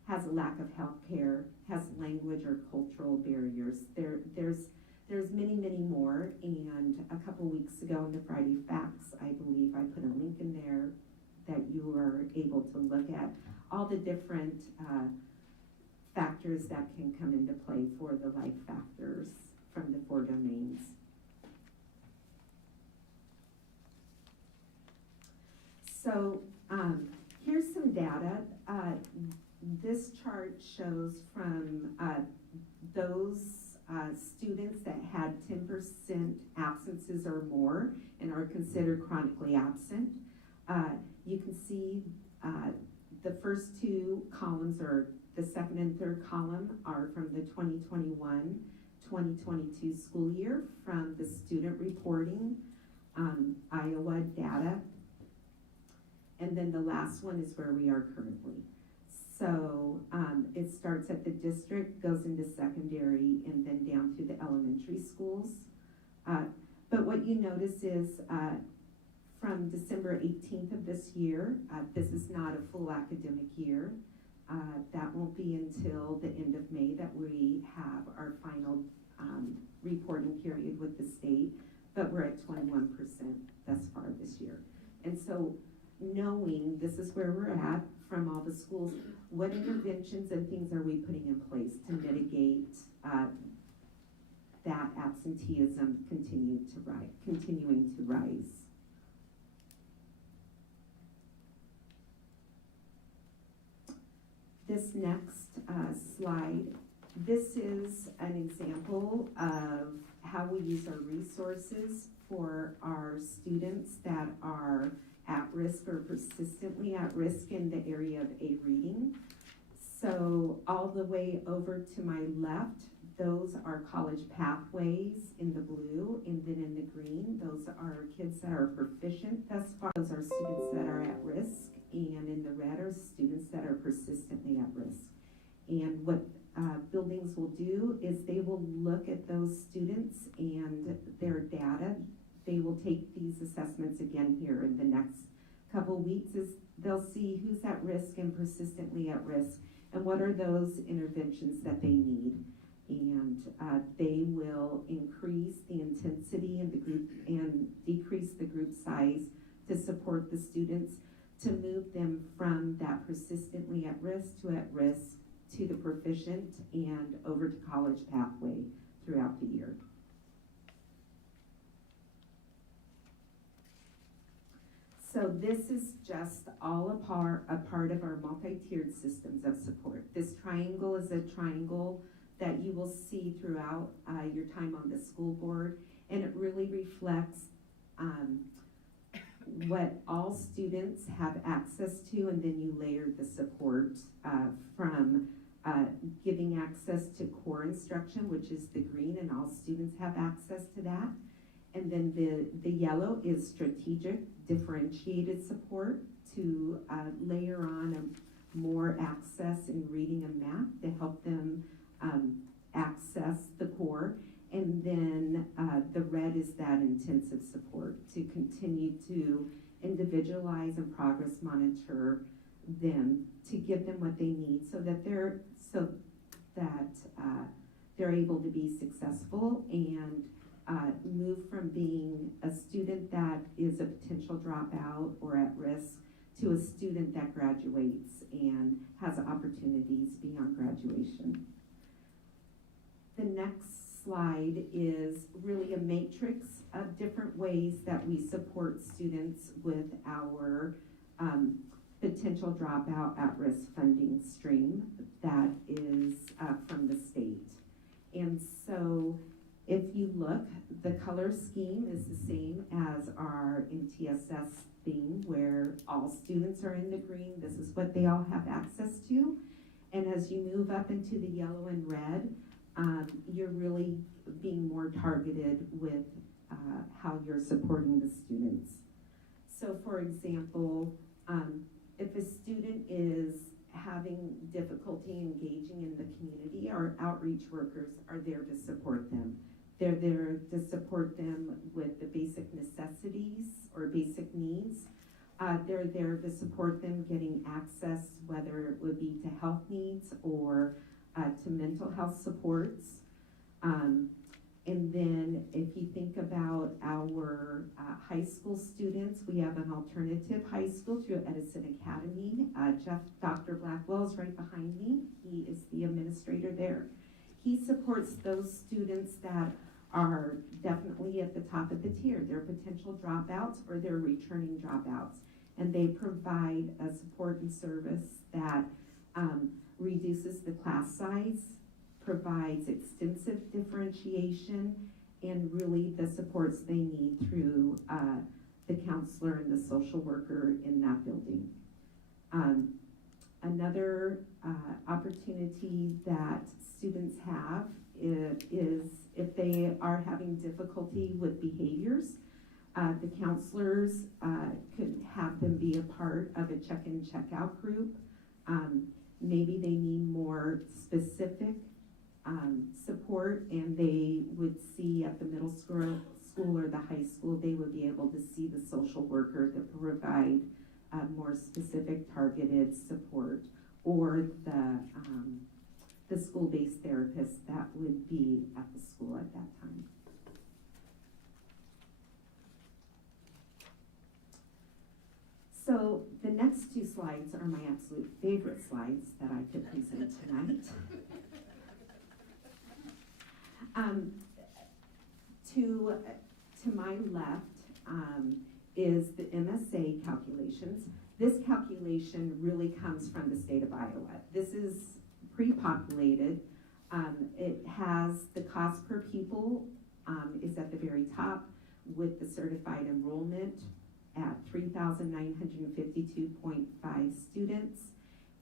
has a lack of health care, has language or cultural barriers. There's many, many more, and a couple weeks ago in the Friday Facts, I believe I put a link in there that you are able to look at all the different factors that can come into play for the life factors from the 4 domains. So here's some data. This chart shows from those students that had 10% absences or more and are considered chronically absent. You can see the first 2 columns, or the second and third column, are from the 2021-2022 school year from the student reporting Iowa data. And then the last one is where we are currently. So it starts at the district, goes into secondary, and then down through the elementary schools. But what you notice is from December 18th of this year, this is not a full academic year. That won't be until the end of May that we have our final reporting period with the state, but we're at 21% thus far this year. And so knowing this is where we're at from all the schools, what interventions and things are we putting in place to mitigate that absenteeism continuing to rise? This next slide, this is an example of how we use our resources for our students that are at risk or persistently at risk in the area of A reading. So all the way over to my left, those are college pathways in the blue, and then in the green, those are kids that are proficient thus far. Those are students that are at risk, and in the red are students that are persistently at risk. And what buildings will do is they will look at those students and their data. They will take these assessments again here in the next couple weeks. Is they'll see who's at risk and persistently at risk, and what are those interventions that they need. And they will increase the intensity in the group and decrease the group size to support the students, to move them from that persistently at risk to the proficient and over to college pathway throughout the year. So this is just all a part of our multi-tiered systems of support. This triangle is a triangle that you will see throughout your time on the school board, and it really reflects what all students have access to, and then you layer the support from giving access to core instruction, which is the green, and all students have access to that. And then the yellow is strategic, differentiated support to layer on more access in reading and math to help them access the core. And then the red is that intensive support to continue to individualize and progress monitor them, to give them what they need so that they're able to be successful and move from being a student that is a potential dropout or at risk to a student that graduates and has opportunities beyond graduation. The next slide is really a matrix of different ways that we support students with our potential dropout at-risk funding stream that is from the state. And so if you look, the color scheme is the same as our MTSS theme, where all students are in the green. This is what they all have access to. And as you move up into the yellow and red, you're really being more targeted with how you're supporting the students. So for example, if a student is having difficulty engaging in the community, our outreach workers are there to support them. They're there to support them with the basic necessities or basic needs. They're there to support them getting access, whether it would be to health needs or to mental health supports. And then if you think about our high school students, we have an alternative high school through Edison Academy. Dr. Blackwell is right behind me. He is the administrator there. He supports those students that are definitely at the top of the tier. They're potential dropouts or they're returning dropouts. And they provide a support and service that reduces the class size, provides extensive differentiation, and really the supports they need through the counselor and the social worker in that building. Another opportunity that students have is if they are having difficulty with behaviors, the counselors could have them be a part of a check-in, check-out group. Maybe they need more specific support, and they would see at the middle school or the high school, they would be able to see the social worker to provide more specific targeted support, or the school-based therapist that would be at the school at that time. So the next two slides are my absolute favorite slides that I could present tonight. To my left is the MSA calculations. This calculation really comes from the state of Iowa. This is pre-populated. It has the cost per pupil is at the very top with the certified enrollment at 3,952.5 students.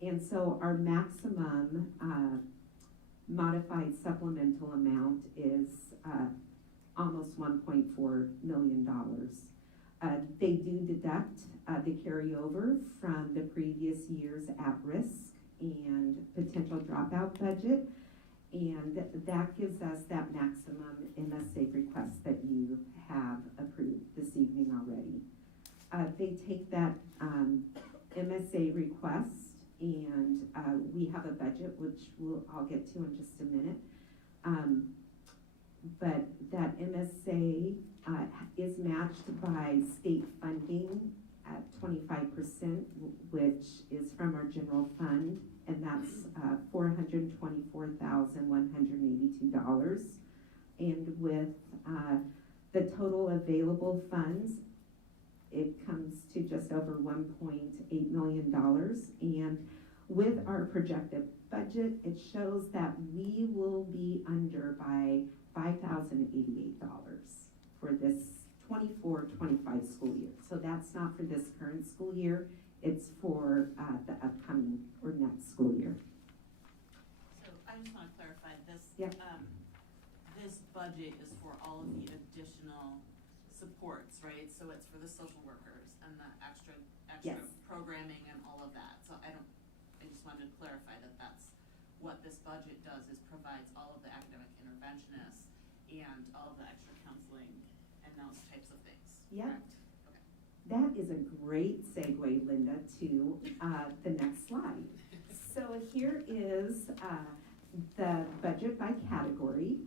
And so our maximum modified supplemental amount is almost $1.4 million. They do deduct the carryover from the previous year's at-risk and potential dropout budget, and that gives us that maximum MSA request that you have approved this evening already. They take that MSA request, and we have a budget, which I'll get to in just a minute. But that MSA is matched by state funding at 25%, which is from our general fund, and that's $424,182. And with the total available funds, it comes to just over $1.8 million. And with our projected budget, it shows that we will be under by $5,088 for this 24-25 school year. So that's not for this current school year, it's for the upcoming or next school year. So I just want to clarify this. Yep. This budget is for all of the additional supports, right? So it's for the social workers and the extra Yes. programming and all of that. So I just wanted to clarify that that's what this budget does, is provides all of the academic interventionists and all of the extra counseling and those types of things. Yeah. Correct? Okay. That is a great segue, Linda, to the next slide. So here is the budget by category.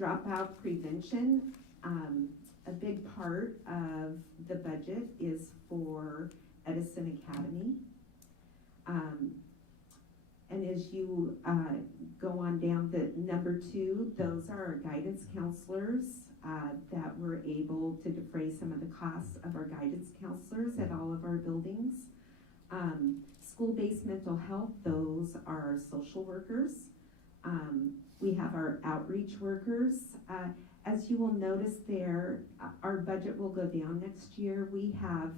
Dropout prevention, a big part of the budget is for Edison Academy. And as you go on down, the number 2, those are our guidance counselors that were able to defray some of the costs of our guidance counselors at all of our buildings. School-based mental health, those are our social workers. We have our outreach workers. As you will notice there, our budget will go down next year. We have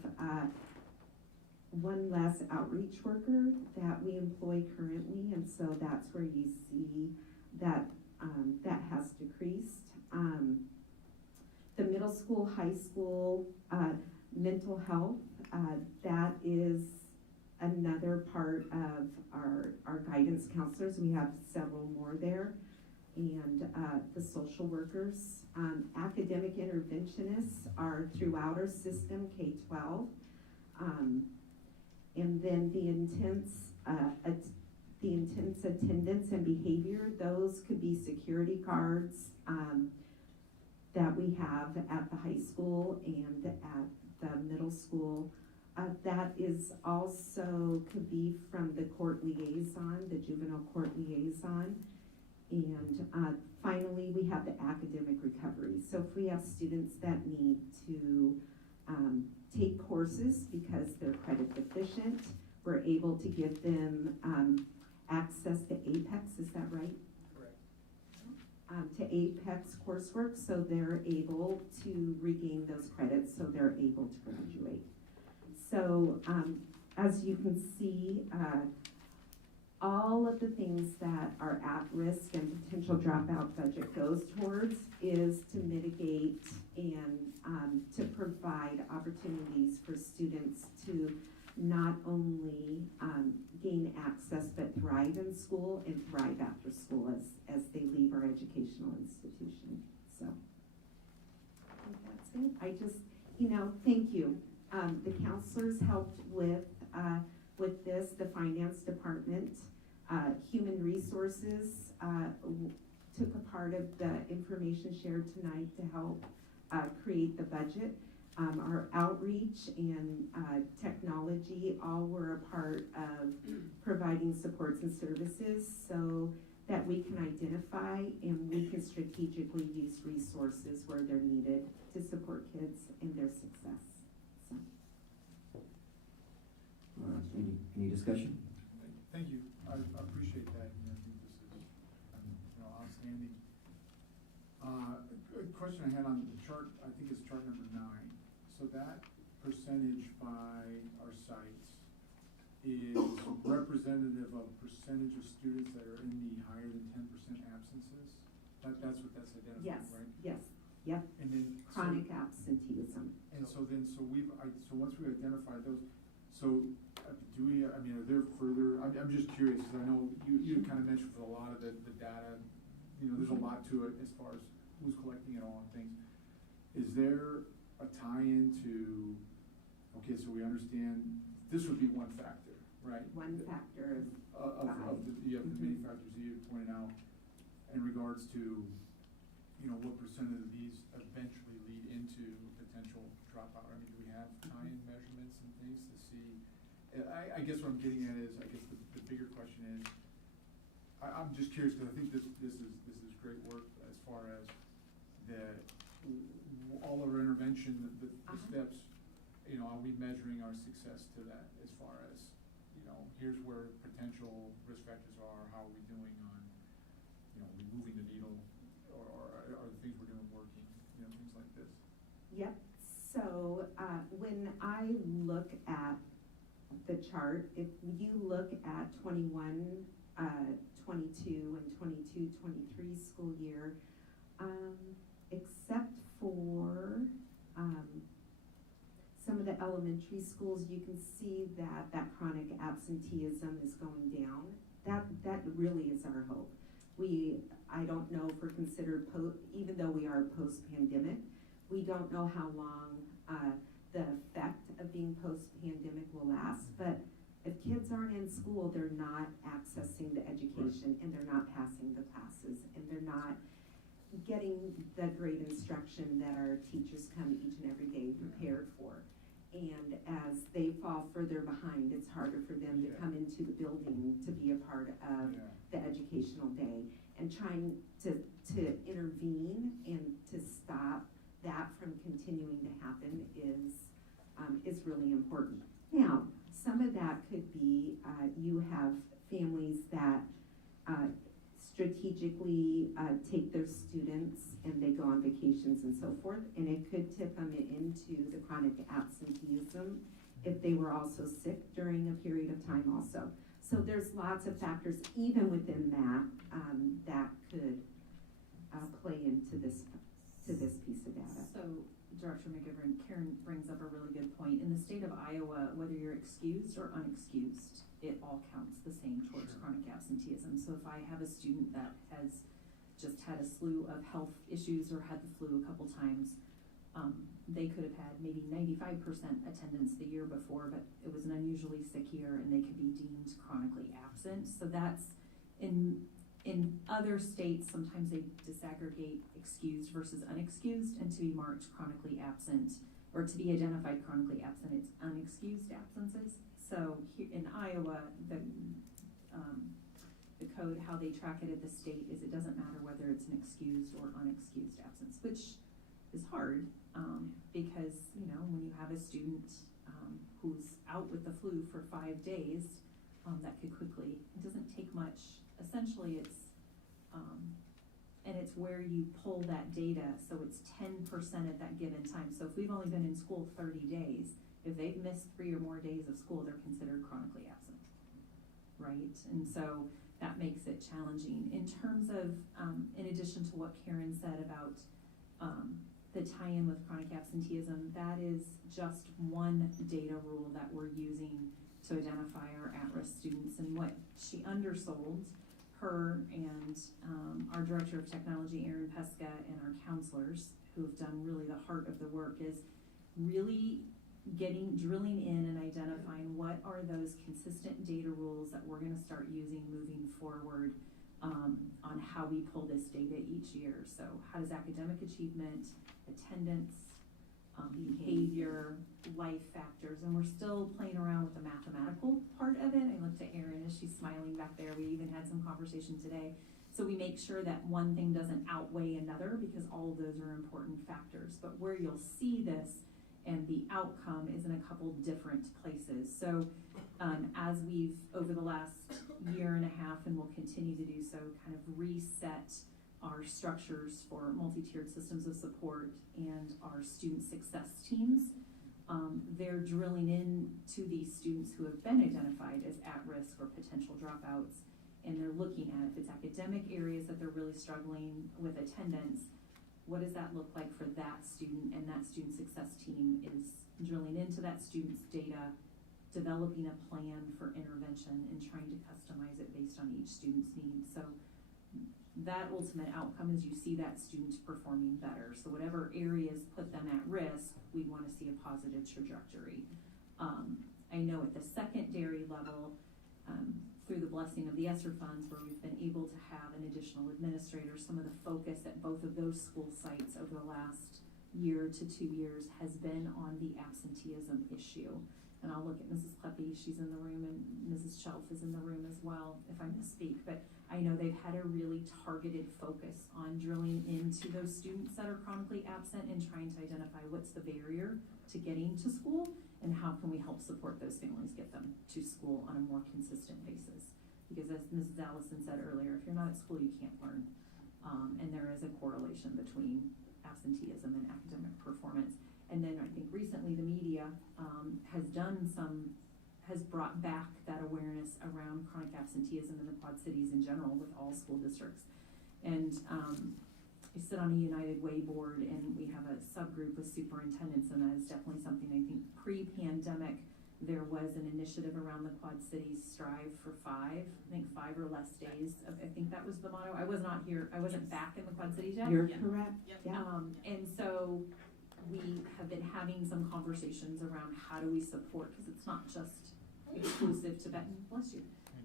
one less outreach worker that we employ currently, and so that's where you see that that has decreased. The middle school, high school, mental health, that is another part of our guidance counselors. We have several more there. And the social workers. Academic interventionists are throughout our system, K-12. And then the intense attendance and behavior, those could be security guards that we have at the high school and at the middle school. That is also could be from the court liaison, the juvenile court liaison. And finally, we have the academic recovery. So if we have students that need to take courses because they're credit deficient, we're able to give them access to APEX, is that right? Correct. To APEX coursework, so they're able to regain those credits so they're able to graduate. So as you can see, all of the things that are at risk and potential dropout budget goes towards is to mitigate and to provide opportunities for students to not only gain access but thrive in school and thrive after school as they leave our educational institution. So I think that's it. I just, thank you. The counselors helped with this, the finance department. Human resources took a part of the information shared tonight to help create the budget. Our outreach and technology all were a part of providing supports and services so that we can identify and we can strategically use resources where they're needed to support kids and their success. So. Any discussion? Thank you. I appreciate that. And I think this is, outstanding. A question I had on the chart, I think it's chart number 9. So that percentage by our sites is representative of percentage of students that are in the higher than 10% absences? That's what that's identifying, Yes, right? yes, yep, And then. chronic absenteeism. And so then, so once we identified those, so do we, I mean, are there further, I'm just curious, because I know you kind of mentioned for a lot of the data, you know, there's a lot to it as far as who's collecting it all and things. Is there a tie-in to, okay, so we understand, this would be one factor, right? One factor of You have the many factors that you pointed out in regards to, you know, what percent of these eventually lead into potential dropout? I mean, do we have tie-in measurements and things to see? I guess what I'm getting at is, I guess the bigger question is, I'm just curious, because I think this is great work as far as all of our intervention, the steps, you know, are we measuring our success to that as far as, you know, here's where potential risk factors are, how are we doing on, you know, are we moving the needle, or are the things we're doing working, you know, things like this? Yep, so, when I look at the chart, if you look at 21, 22 and 22, 23 school year, except for, some of the elementary schools, you can see that chronic absenteeism is going down. That really is our hope. I don't know if we're considered even though we are post-pandemic, we don't know how long the effect of being post-pandemic will last, but if kids aren't in school, they're not accessing the education, and they're not passing the classes, and they're not getting the great instruction that our teachers come each and every day prepared for. And as they fall further behind, it's harder for them to come into the building to be a part of the educational day. And trying to intervene and to stop that from continuing to happen is really important. Now, some of that could be you have families that strategically take their students and they go on vacations and so forth, and it could tip them into the chronic absenteeism if they were also sick during a period of time also. So there's lots of factors even within that that could play into this piece of data. So Director McGivern, Karen brings up a really good point. In the state of Iowa, whether you're excused or unexcused, it all counts the same towards chronic absenteeism. So if I have a student that has just had a slew of health issues or had the flu a couple times, they could have had maybe 95% attendance the year before, but it was an unusually sick year and they could be deemed chronically absent. So that's in other states, sometimes they disaggregate excused versus unexcused, and to be marked chronically absent or to be identified chronically absent, it's unexcused absences. So here in Iowa, the code, how they track it at the state is it doesn't matter whether it's an excused or unexcused absence, which is hard because, you know, when you have a student who's out with the flu for 5 days, that could quickly, it doesn't take much. Essentially it's, and it's where you pull that data, so it's 10% at that given time. So if we've only been in school 30 days, if they've missed 3 or more days of school, they're considered chronically absent, right? And so that makes it challenging. In terms of, in addition to what Karen said about the tie-in with chronic absenteeism, that is just one data rule that we're using to identify our at-risk students. And what she undersold, her and our Director of Technology, Erin Pesca, and our counselors, who have done really the heart of the work, is really drilling in and identifying what are those consistent data rules that we're gonna start using moving forward on how we pull this data each year. So how does academic achievement, attendance, behavior, life factors, and we're still playing around with the mathematical part of it. I looked at Erin as she's smiling back there. We even had some conversation today. So we make sure that one thing doesn't outweigh another because all of those are important factors. But where you'll see this and the outcome is in a couple different places. So as we've, over the last year and a half, and will continue to do so, kind of reset our structures for multi-tiered systems of support and our student success teams, they're drilling in to these students who have been identified as at-risk or potential dropouts, and they're looking at if it's academic areas that they're really struggling with attendance, what does that look like for that student, and that student success team is drilling into that student's data, developing a plan for intervention and trying to customize it based on each student's needs. So that ultimate outcome is you see that student performing better. So whatever areas put them at risk, we want to see a positive trajectory. I know at the secondary level, through the blessing of the ESSER funds, where we've been able to have an additional administrator, some of the focus at both of those school sites over the last year to 2 years has been on the absenteeism issue. And I'll look at Mrs. Kleppe, she's in the room, and Mrs. Shelf is in the room as well, if I misspeak. But I know they've had a really targeted focus on drilling into those students that are chronically absent and trying to identify what's the barrier to getting to school and how can we help support those families get them to school on a more consistent basis. Because as Mrs. Allison said earlier, if you're not at school, you can't learn. And there is a correlation between absenteeism and academic performance. And then I think recently the media has brought back that awareness around chronic absenteeism in the Quad Cities in general with all school districts. And I sit on a United Way board, and we have a subgroup with superintendents, and that is definitely something I think pre-pandemic there was an initiative around the Quad Cities Strive for 5 or less days. I think that was the motto. I was not here, I wasn't back in the Quad Cities yet. You're correct. Yep. And so we have been having some conversations around how do we support, because it's not just exclusive to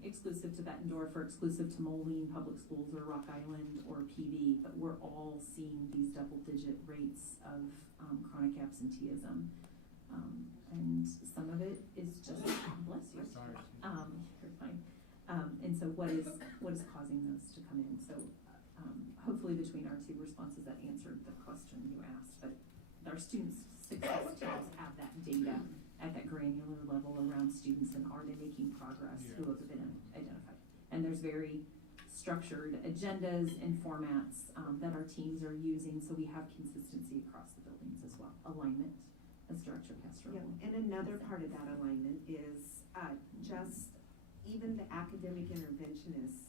exclusive to Bettendorf or exclusive to Moline Public Schools or Rock Island or PV, but we're all seeing these double-digit rates of chronic absenteeism. And some of it is just, bless you. Sorry. You're fine. And so what is causing those to come in? So hopefully between our two responses that answered the question you asked, but our students' success teams have that data at that granular level around students, and are they making progress who have been identified. And there's very structured agendas and formats that our teams are using, so we have consistency across the buildings as well. Alignment, as Director Castro. Yep. And another part of that alignment is just even the academic interventionists,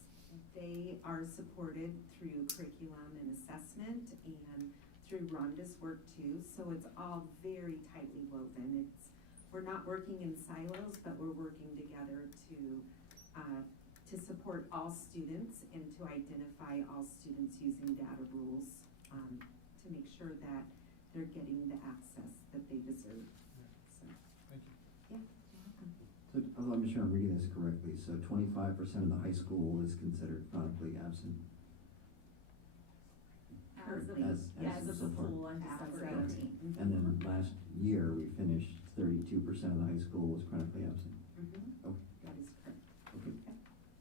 they are supported through curriculum and assessment and through Rhonda's work too, so it's all very tightly woven. We're not working in silos, but we're working together to support all students and to identify all students using data rules to make sure that they're getting the access that they deserve. So, Thank you. yeah, you're welcome. So I'm just sure I'm reading this correctly. So 25% of the high school is considered chronically absent. As of As the so far. pool on December 18th. And then last year, we finished 32% of the high school was chronically absent. Mm-hmm. Okay. That is correct. Okay.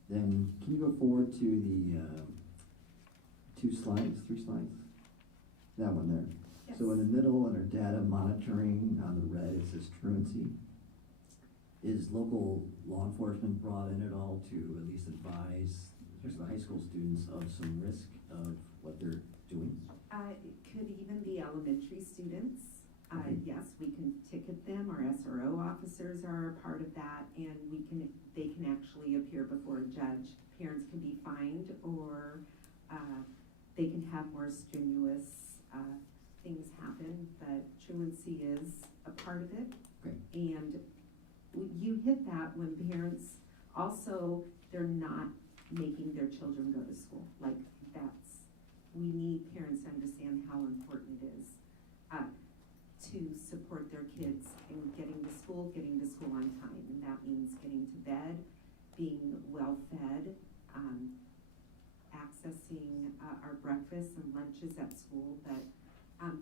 Then can you go forward to the 3 slides? That one there. Yes. So in the middle, under data monitoring, on the red, it says truancy. Is local law enforcement brought in at all to at least advise, especially the high school students, of some risk of what they're doing? It could even be elementary students. Okay. Yes, we can ticket them. Our SRO officers are a part of that, and they can actually appear before a judge. Parents can be fined, or they can have more strenuous things happen, but truancy is a part of it. Okay. And you hit that when parents also, they're not making their children go to school. Like we need parents to understand how important it is to support their kids in getting to school on time. And that means getting to bed, being well fed, accessing our breakfasts and lunches at school. But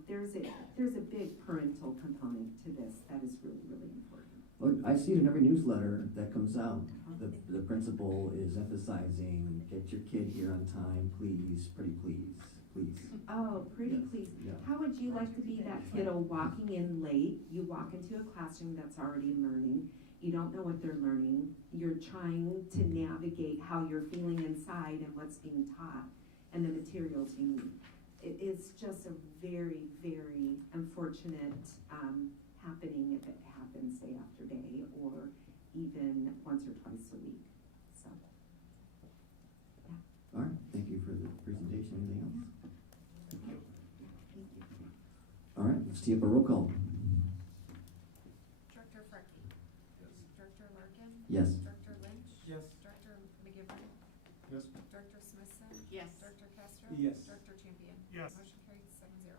there's a big parental component to this that is really, really important. Well, I see it in every newsletter that comes out. The principal is emphasizing, get your kid here on time, please, pretty please. Oh, pretty Yes. please. Yeah. How would you like to be that kiddo walking in late? You walk into a classroom that's already learning. You don't know what they're learning. You're trying to navigate how you're feeling inside and what's being taught and the materials you need. It is just a very, very unfortunate happening if it happens day after day or even once or twice a week, so. All right, thank you for the presentation. Anything else? Thank you. All right, let's tee up a roll call. Director Frecky. Yes. Director Larkin. Yes. Director Lynch. Yes. Director McGivern. Yes. Director Smithson. Yes. Director Castro. Yes. Director Champion. Yes. Motion carried 7-0.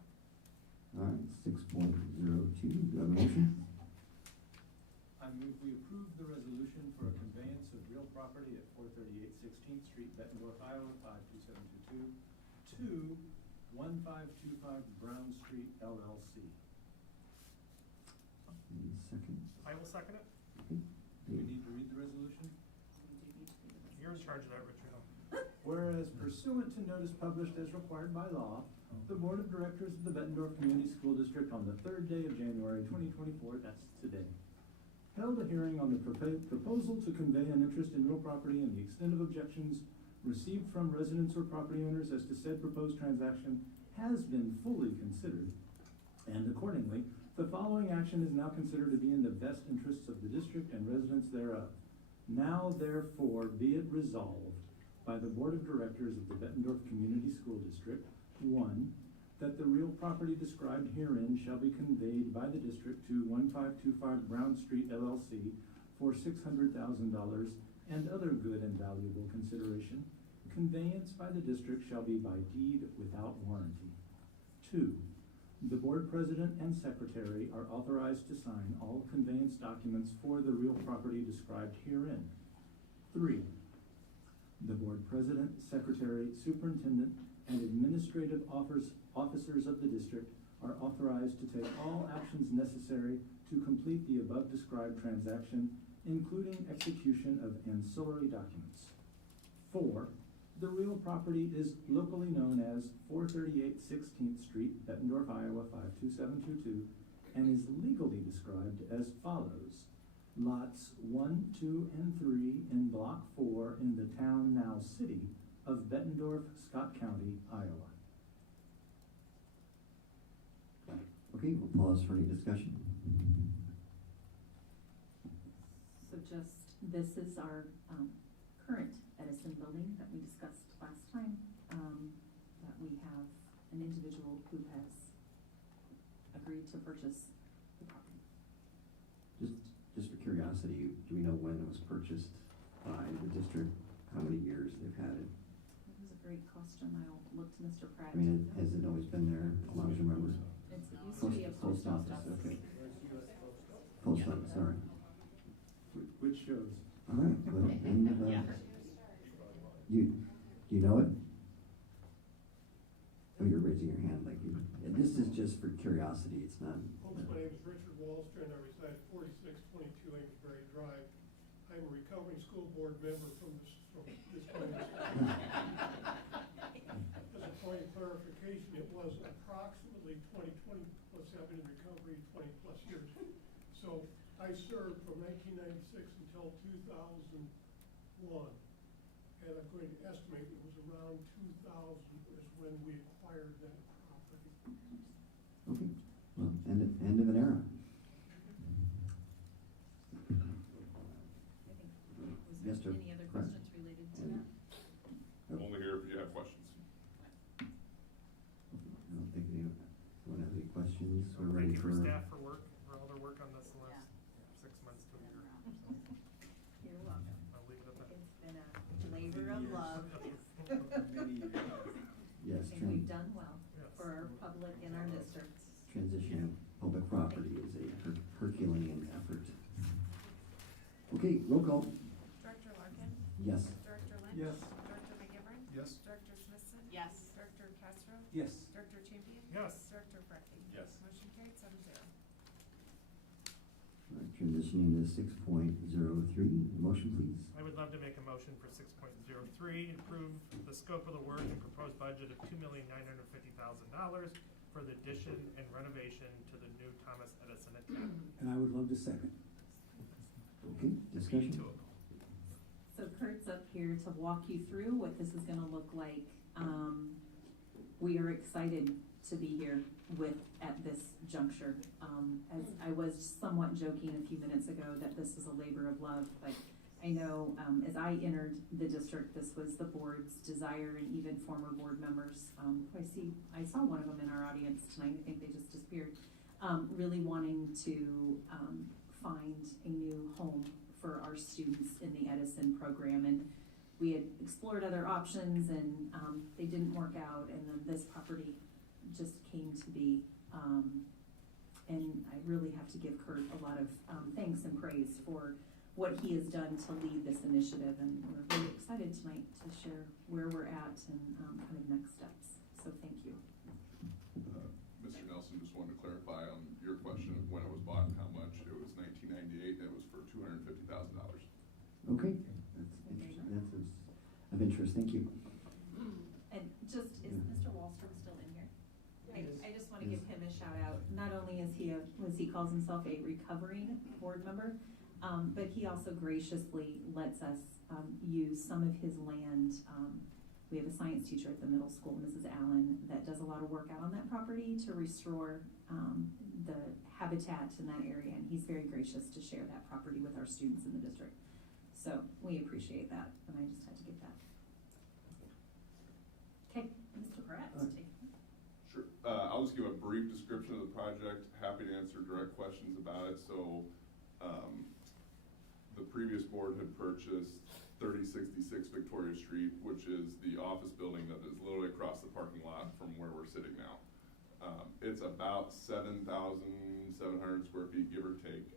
All right, 6.02, do I have a motion? I move we approve the resolution for a conveyance of real property at 438 16th Street, Bettendorf, Iowa, 52722, to 1525 Brown Street LLC. Any second? I will second it. Okay. Do we need to read the resolution? You're in charge of that, Richard. Whereas pursuant to notice published as required by law, the Board of Directors of the Bettendorf Community School District on the 3rd day of January 2024, that's today, held a hearing on the proposal to convey an interest in real property and the extent of objections received from residents or property owners as to said proposed transaction has been fully considered, and accordingly, the following action is now considered to be in the best interests of the district and residents thereof. Now therefore be it resolved by the Board of Directors of the Bettendorf Community School District, 1, that the real property described herein shall be conveyed by the district to 1525 Brown Street LLC for $600,000 and other good and valuable consideration. Conveyance by the district shall be by deed without warranty. 2, the board president and secretary are authorized to sign all conveyance documents for the real property described herein. 3, the board president, secretary, superintendent, and administrative officers of the district are authorized to take all actions necessary to complete the above described transaction, including execution of ancillary documents. 4, the real property is locally known as 438 16th Street, Bettendorf, Iowa 52722, and is legally described as follows. Lots 1, 2, and 3 in Block 4 in the town now city of Bettendorf, Scott County, Iowa. Okay, we'll pause for any discussion. So this is our current Edison building that we discussed last time, that we have an individual who has agreed to purchase the property. Just for curiosity, do we know when it was purchased by the district? How many years they've had it? That was a great question. I'll look to Mr. Pratt. I mean, has it always been there, as long as you remember? It used to be a post office. Okay. Post office, sorry. Which shows. All right, well, and, you know it? Oh, you're raising your hand like you, and this is just for curiosity, it's not. Folks, my name is Richard Wallstrom, I reside at 4622 Amesbury Drive. I'm a recovering school board member from this county. As a point of clarification, it was approximately 20 plus, I've been in recovery 20 plus years. So I served from 1996 until 2001. And I'm going to estimate it was around 2000 is when we acquired that property. Okay, well, end of an era. Yes, sir. Any other Correct. questions related to And- that? I'm only here if you have questions. I don't think anyone has any questions, we're ready Thank you for. for staff for all their work on this the last 6 months to a year. So, You're welcome. I'll leave it at that. It's been a labor of love. Yes, And we've done well Yes. for our public in our district. transitioning public property is a Herculean effort. Okay, roll call. Director Larkin. Yes. Director Lynch. Yes. Director McGivern. Yes. Director Smithson. Yes. Director Castro. Yes. Director Champion. Yes. Director Frecky. Yes. Motion carried 7-0. All right, transitioning to 6.03, motion please. I would love to make a motion for 6.03, approve the scope of the work and proposed budget of $2,950,000 for the addition and renovation to the new Thomas Edison Academy. And I would love to second. Okay, discussion? Two of them. So Kurt's up here to walk you through what this is gonna look like. We are excited to be here at this juncture. As I was somewhat joking a few minutes ago that this was a labor of love, but I know, as I entered the district, this was the board's desire, and even former board members, I saw one of them in our audience tonight, I think they just disappeared, really wanting to find a new home for our students in the Edison program. And we had explored other options, and they didn't work out, and then this property just came to be. And I really have to give Kurt a lot of thanks and praise for what he has done to lead this initiative, and we're really excited tonight to share where we're at and kind of next steps. So thank you. Mr. Nelson, just wanted to clarify on your question of when it was bought and how much. It was 1998, and it was for $250,000. Okay, that's of interest, thank you. And just, is Mr. Wallstrom still in here? I just want to give him a shout out. Not only is he he calls himself a recovering board member, but he also graciously lets us use some of his land. We have a science teacher at the middle school, Mrs. Allen, that does a lot of work out on that property to restore the habitat in that area, and he's very gracious to share that property with our students in the district. So we appreciate that, and I just had to get that. Okay, Mr. Brett, take it. Sure. I'll just give a brief description of the project. Happy to answer direct questions about it. So the previous board had purchased 3066 Victoria Street, which is the office building that is literally across the parking lot from where we're sitting now. It's about 7,700 square feet, give or take,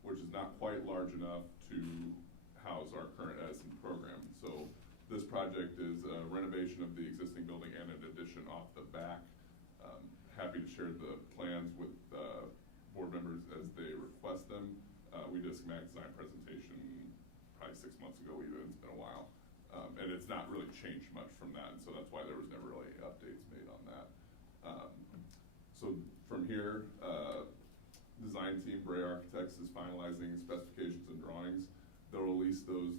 which is not quite large enough to house our current Edison program. So this project is a renovation of the existing building and an addition off the back. Happy to share the plans with board members as they request them. We did a schematic design presentation probably 6 months ago even, it's been a while. And it's not really changed much from that, and so that's why there was never really updates made on that. So from here, design team, Bray Architects, is finalizing specifications and drawings. They'll release those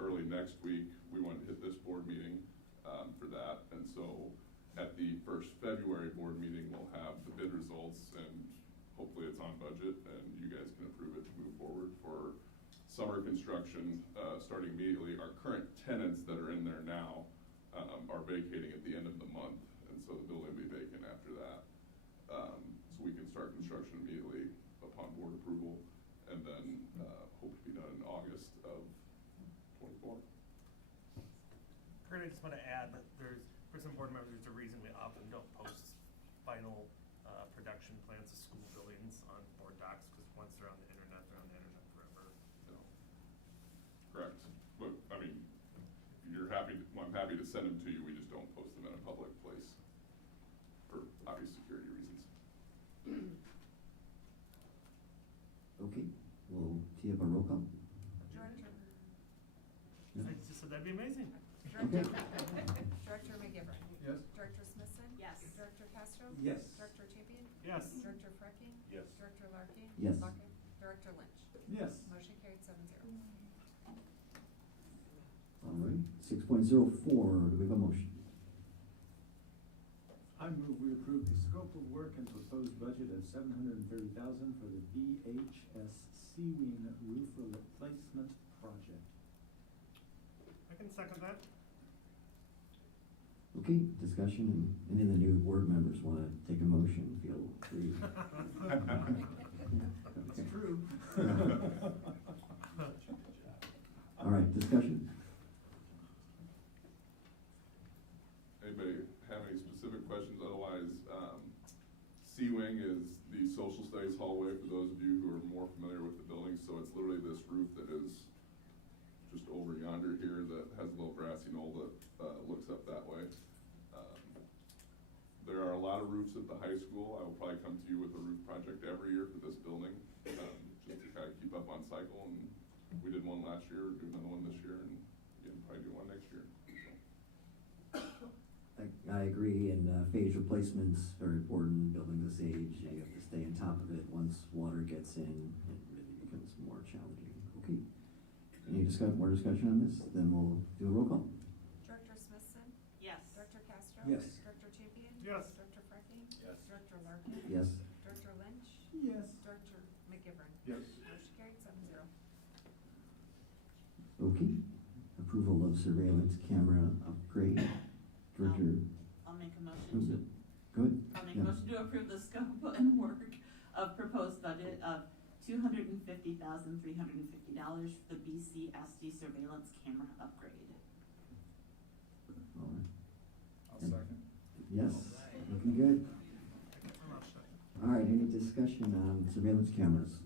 early next week. We want to hit this board meeting for that, and so at the first February board meeting, we'll have the bid results, and hopefully it's on budget, and you guys can approve it to move forward for summer construction starting immediately. Our current tenants that are in there now are vacating at the end of the month, and so the building will be vacant after that. So we can start construction immediately upon board approval, and then hope to be done in August of 24. Kurt, I just want to add that for some board members, there's a reason we often don't post final production plans of school buildings on board docs, because once they're on the internet, they're on the internet forever. So. Correct. But I mean, I'm happy to send them to you. We just don't post them in a public place for obvious security reasons. Okay, we'll tee up a roll call. Director. Yeah. I just said that'd be amazing. Okay. Director McGivern. Yes. Director Smithson. Yes. Director Castro. Yes. Director Champion. Yes. Director Frecking. Yes. Director Larkin. Yes. Director Lynch. Yes. Motion carried 7-0. All right, 6.04, do we have a motion? I move we approve the scope of work and proposed budget of $730,000 for the VHS C-wing roof replacement project. I can second that. Okay, discussion, and any of the new board members want to take a motion, feel free. It's true. All right, discussion. Anybody have any specific questions? Otherwise, C-wing is the social studies hallway for those of you who are more familiar with the building. So it's literally this roof that is just over yonder here that has a little grassy knoll that looks up that way. There are a lot of roofs at the high school. I will probably come to you with a roof project every year for this building, just to kind of keep up on cycle. And we did one last year, do another one this year, and again, probably do one next year. So. I agree, and phase replacement's very important, building this age, you have to stay on top of it. Once water gets in, it really becomes more challenging. Okay, any more discussion on this? Then we'll do a roll call. Director Smithson. Yes. Director Castro. Yes. Director Champion. Yes. Director Franklin? Yes. Director Larkin? Yes. Director Lynch? Yes. Director McGivern? Yes. Motion carried 7-0. Okay. Approval of surveillance camera upgrade. Director, I'll make a motion to, good. I'll make a Yeah. motion to approve the scope and work of proposed budget of $250,350 for the BCSD surveillance camera upgrade. All right. I'll second. Yes, looking good. All right, any discussion on surveillance cameras?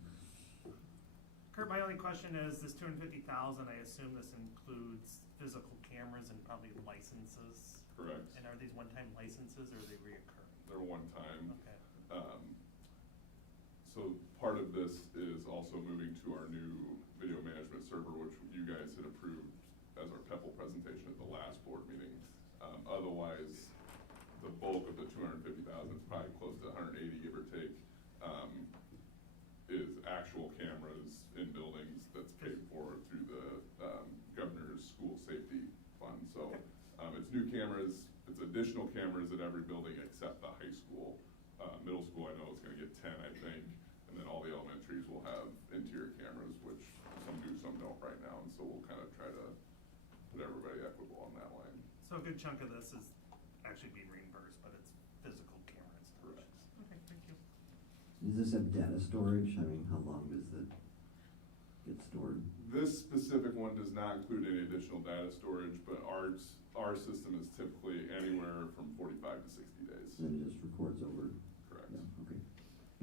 Kurt, my only question is, this 250,000, I assume this includes physical cameras and probably licenses? Correct. And are these one-time licenses or are they reoccurring? They're one time. Okay. So part of this is also moving to our new video management server, which you guys had approved as our PEPAL presentation at the last board meeting. Otherwise, the bulk of the 250,000, probably close to 180, give or take, is actual cameras in buildings that's paid for through the governor's school safety fund. So it's new cameras, it's additional cameras at every building except the high school. Middle school, I know is gonna get 10, I think, and then all the elementaries will have interior cameras, which some do, some don't right now, and so we'll kind of try to put everybody equitable on that line. So a good chunk of this is actually being reimbursed, but it's physical camera installations. Correct. Okay, thank you. Does this have data storage? I mean, how long does it get stored? This specific one does not include any additional data storage, but our system is typically anywhere from 45 to 60 days. Then it just records over? Correct. Yeah, okay.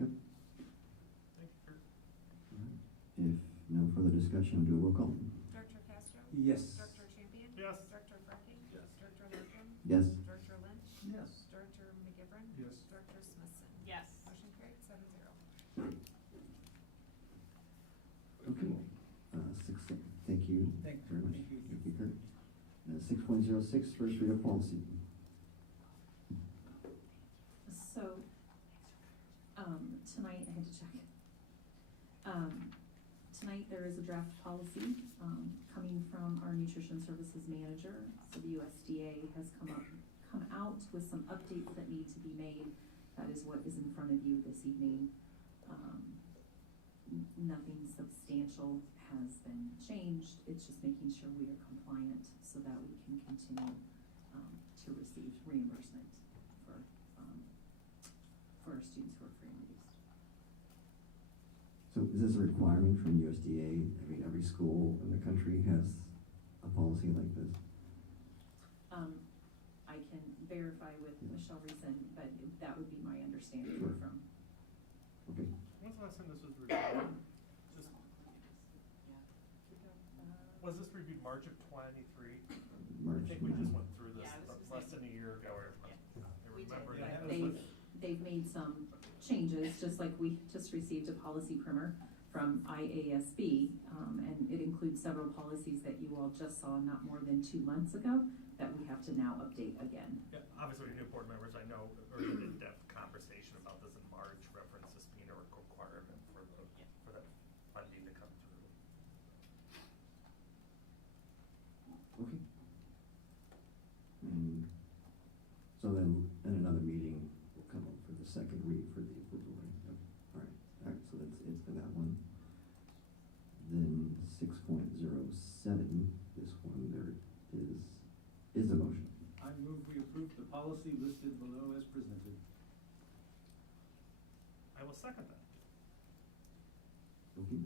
Yep. Thank you, Kurt. All right. If no further discussion, do a roll call. Director Castro? Yes. Director Champion? Yes. Director Franklin? Yes. Director Larkin? Yes. Director Lynch? Yes. Director McGivern? Yes. Director Smithson? Yes. Motion carried 7-0. Okay. Thank you Thank very much. you. Thank you, Kurt. 6.06, first read of policy. So, tonight, I had to check. Tonight, there is a draft policy, coming from our nutrition services manager. So the USDA has come out with some updates that need to be made. That is what is in front of you this evening. Nothing substantial has been changed. It's just making sure we are compliant so that we can continue, to receive reimbursement for our students who are free and reduced. So is this a requirement from USDA? I mean, every school in the country has a policy like this? I can verify with Michelle Reason, but that would be my understanding Sure. from. Okay. When's the last time this was reviewed? Just, was this reviewed March of 23? March I think we just 9. went through this Yeah, I was gonna less say- than a year ago, or I We did, remember. but that. They've made some changes, just like we just received a policy primer from IASB, and it includes several policies that you all just saw not more than 2 months ago that we have to now update again. Yeah, obviously, new board members, I know, there was an in-depth conversation about this in March, reference this being a requirement for that funding to come through. Okay. So then, in another meeting, we'll come up for the second read for the approval, right? Yep. All right, so that's it for that one. Then 6.07, this one, there is a motion. I move we approve the policy listed below as presented. I will second that. Okay.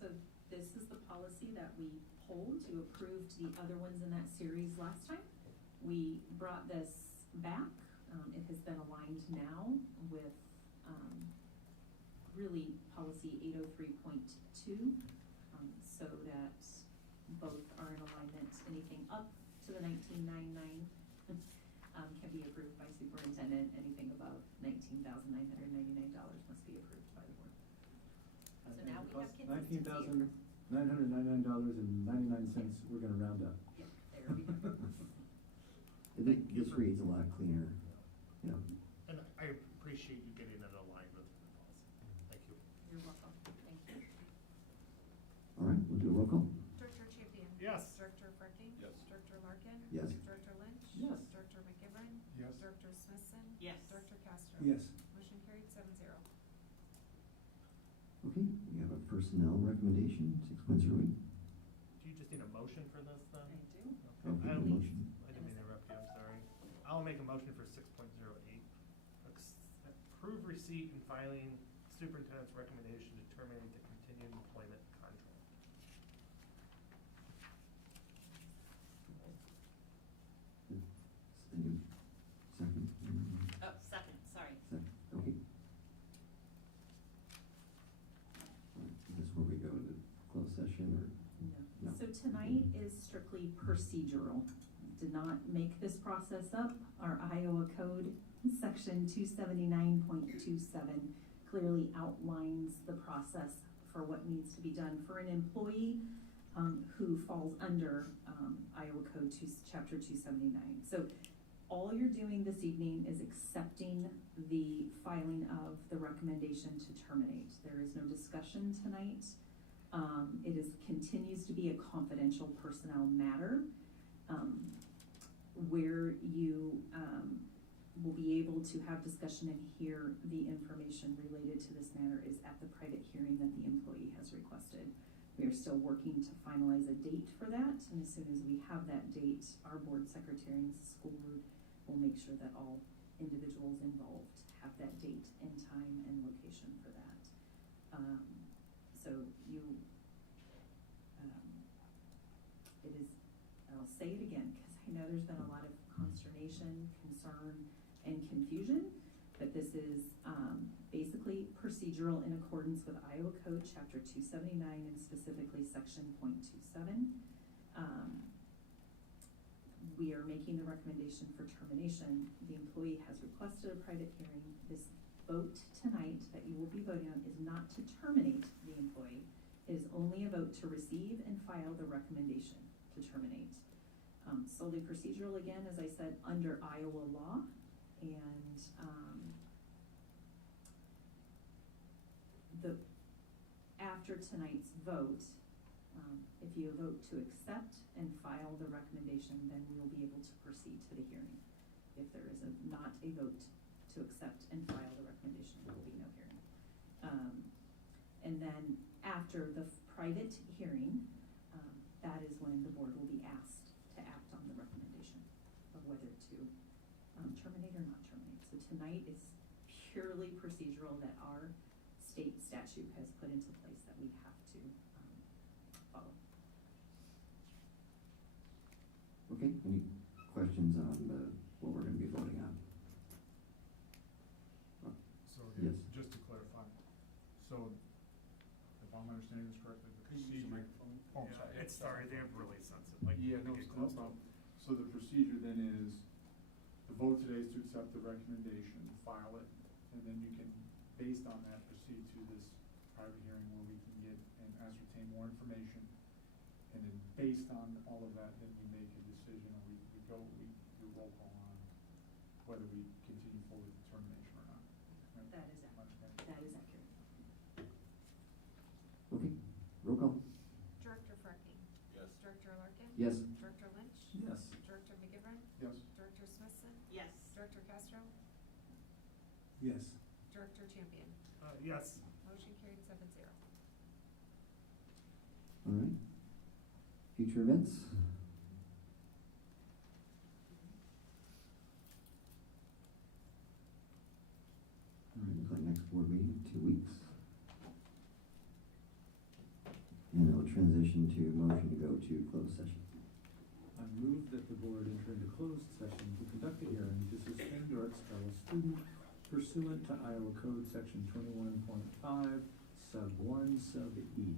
So this is the policy that we pulled. You approved the other ones in that series last time. We brought this back. It has been aligned now with, really policy 803.2, so that both are in alignment. Anything up to the 1999 can be approved by superintendent. Anything above $19,999 must be approved by the board. So now we have consistency. $19,999.99, we're gonna round up. Yep, there we go. This reads a lot cleaner, yeah. And I appreciate you getting it aligned with the policy. Thank you. You're welcome. Thank you. All right, we'll do a roll call. Director Champion? Yes. Director Frecking? Yes. Director Larkin? Yes. Director Lynch? Yes. Director McGivern? Yes. Director Smithson? Yes. Director Castro? Yes. Motion carried 7-0. Okay, we have a personnel recommendation, 6.08. Do you just need a motion for this then? I do. Okay. Okay, I don't the need- motion. I didn't mean to interrupt you, I'm sorry. I'll make a motion for 6.08. Approve receipt and filing superintendent's recommendation to terminate the continued employment contract. Any second? Oh, second, sorry. Second, okay. Is this where we go into closed session or? No. No. So tonight is strictly procedural. Did not make this process up. Our Iowa Code, section 279.27, clearly outlines the process for what needs to be done for an employee who falls under Iowa Code Chapter 279. So all you're doing this evening is accepting the filing of the recommendation to terminate. There is no discussion tonight. It continues to be a confidential personnel matter, where you will be able to have discussion and hear the information related to this matter is at the private hearing that the employee has requested. We are still working to finalize a date for that, and as soon as we have that date, our board secretary and Mrs. Schoolroot will make sure that all individuals involved have that date and time and location for that. So you, it is, I'll say it again, because I know there's been a lot of consternation, concern, and confusion, but this is basically procedural in accordance with Iowa Code Chapter 279 and specifically Section .27. We are making the recommendation for termination. The employee has requested a private hearing. This vote tonight that you will be voting on is not to terminate the employee. It is only a vote to receive and file the recommendation to terminate. Solely procedural, again, as I said, under Iowa law, and after tonight's vote, if you vote to accept and file the recommendation, then we will be able to proceed to the hearing. If there is not a vote to accept and file the recommendation, there will be no hearing. And then after the private hearing, that is when the board will be asked to act on the recommendation of whether to terminate or not terminate. So tonight is purely procedural that our state statute has put into place that we have to follow. Okay, any questions on what we're gonna be voting on? So, Yes. just to clarify, so if I'm understanding this correctly, the procedure. Oh, I'm Yeah, sorry. it's sorry, they're really sensitive, like. Yeah, no, get no close to problem. So the procedure then is, the vote today is to accept the recommendation, file it, and then you can, based on that, proceed to this private hearing where we can get and ascertain more information. And then based on all of that, then we make a decision, or we do roll call on whether we continue forward with the termination or not. Right? That is accurate. That is accurate. Okay, roll call. Director Frecking? Yes. Director Larkin? Yes. Director Lynch? Yes. Director McGivern? Yes. Director Smithson? Yes. Director Castro? Yes. Director Champion? Yes. Motion carried 7-0. All right. Future events? All right, looks like next board meeting, 2 weeks. And it will transition to motion to go to closed session. I move that the board enter into closed session to conduct a hearing to suspend or expel a student pursuant to Iowa Code Section 21.5, Sub 1, Sub E,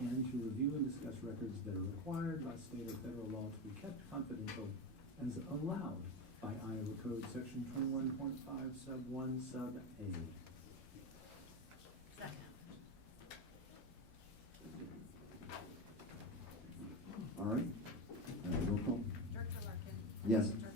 and to review and discuss records that are required by state or federal law to be kept confidential as allowed by Iowa Code Section 21.5, Sub 1, Sub A. Second. All right, roll call. Director Larkin? Yes. Director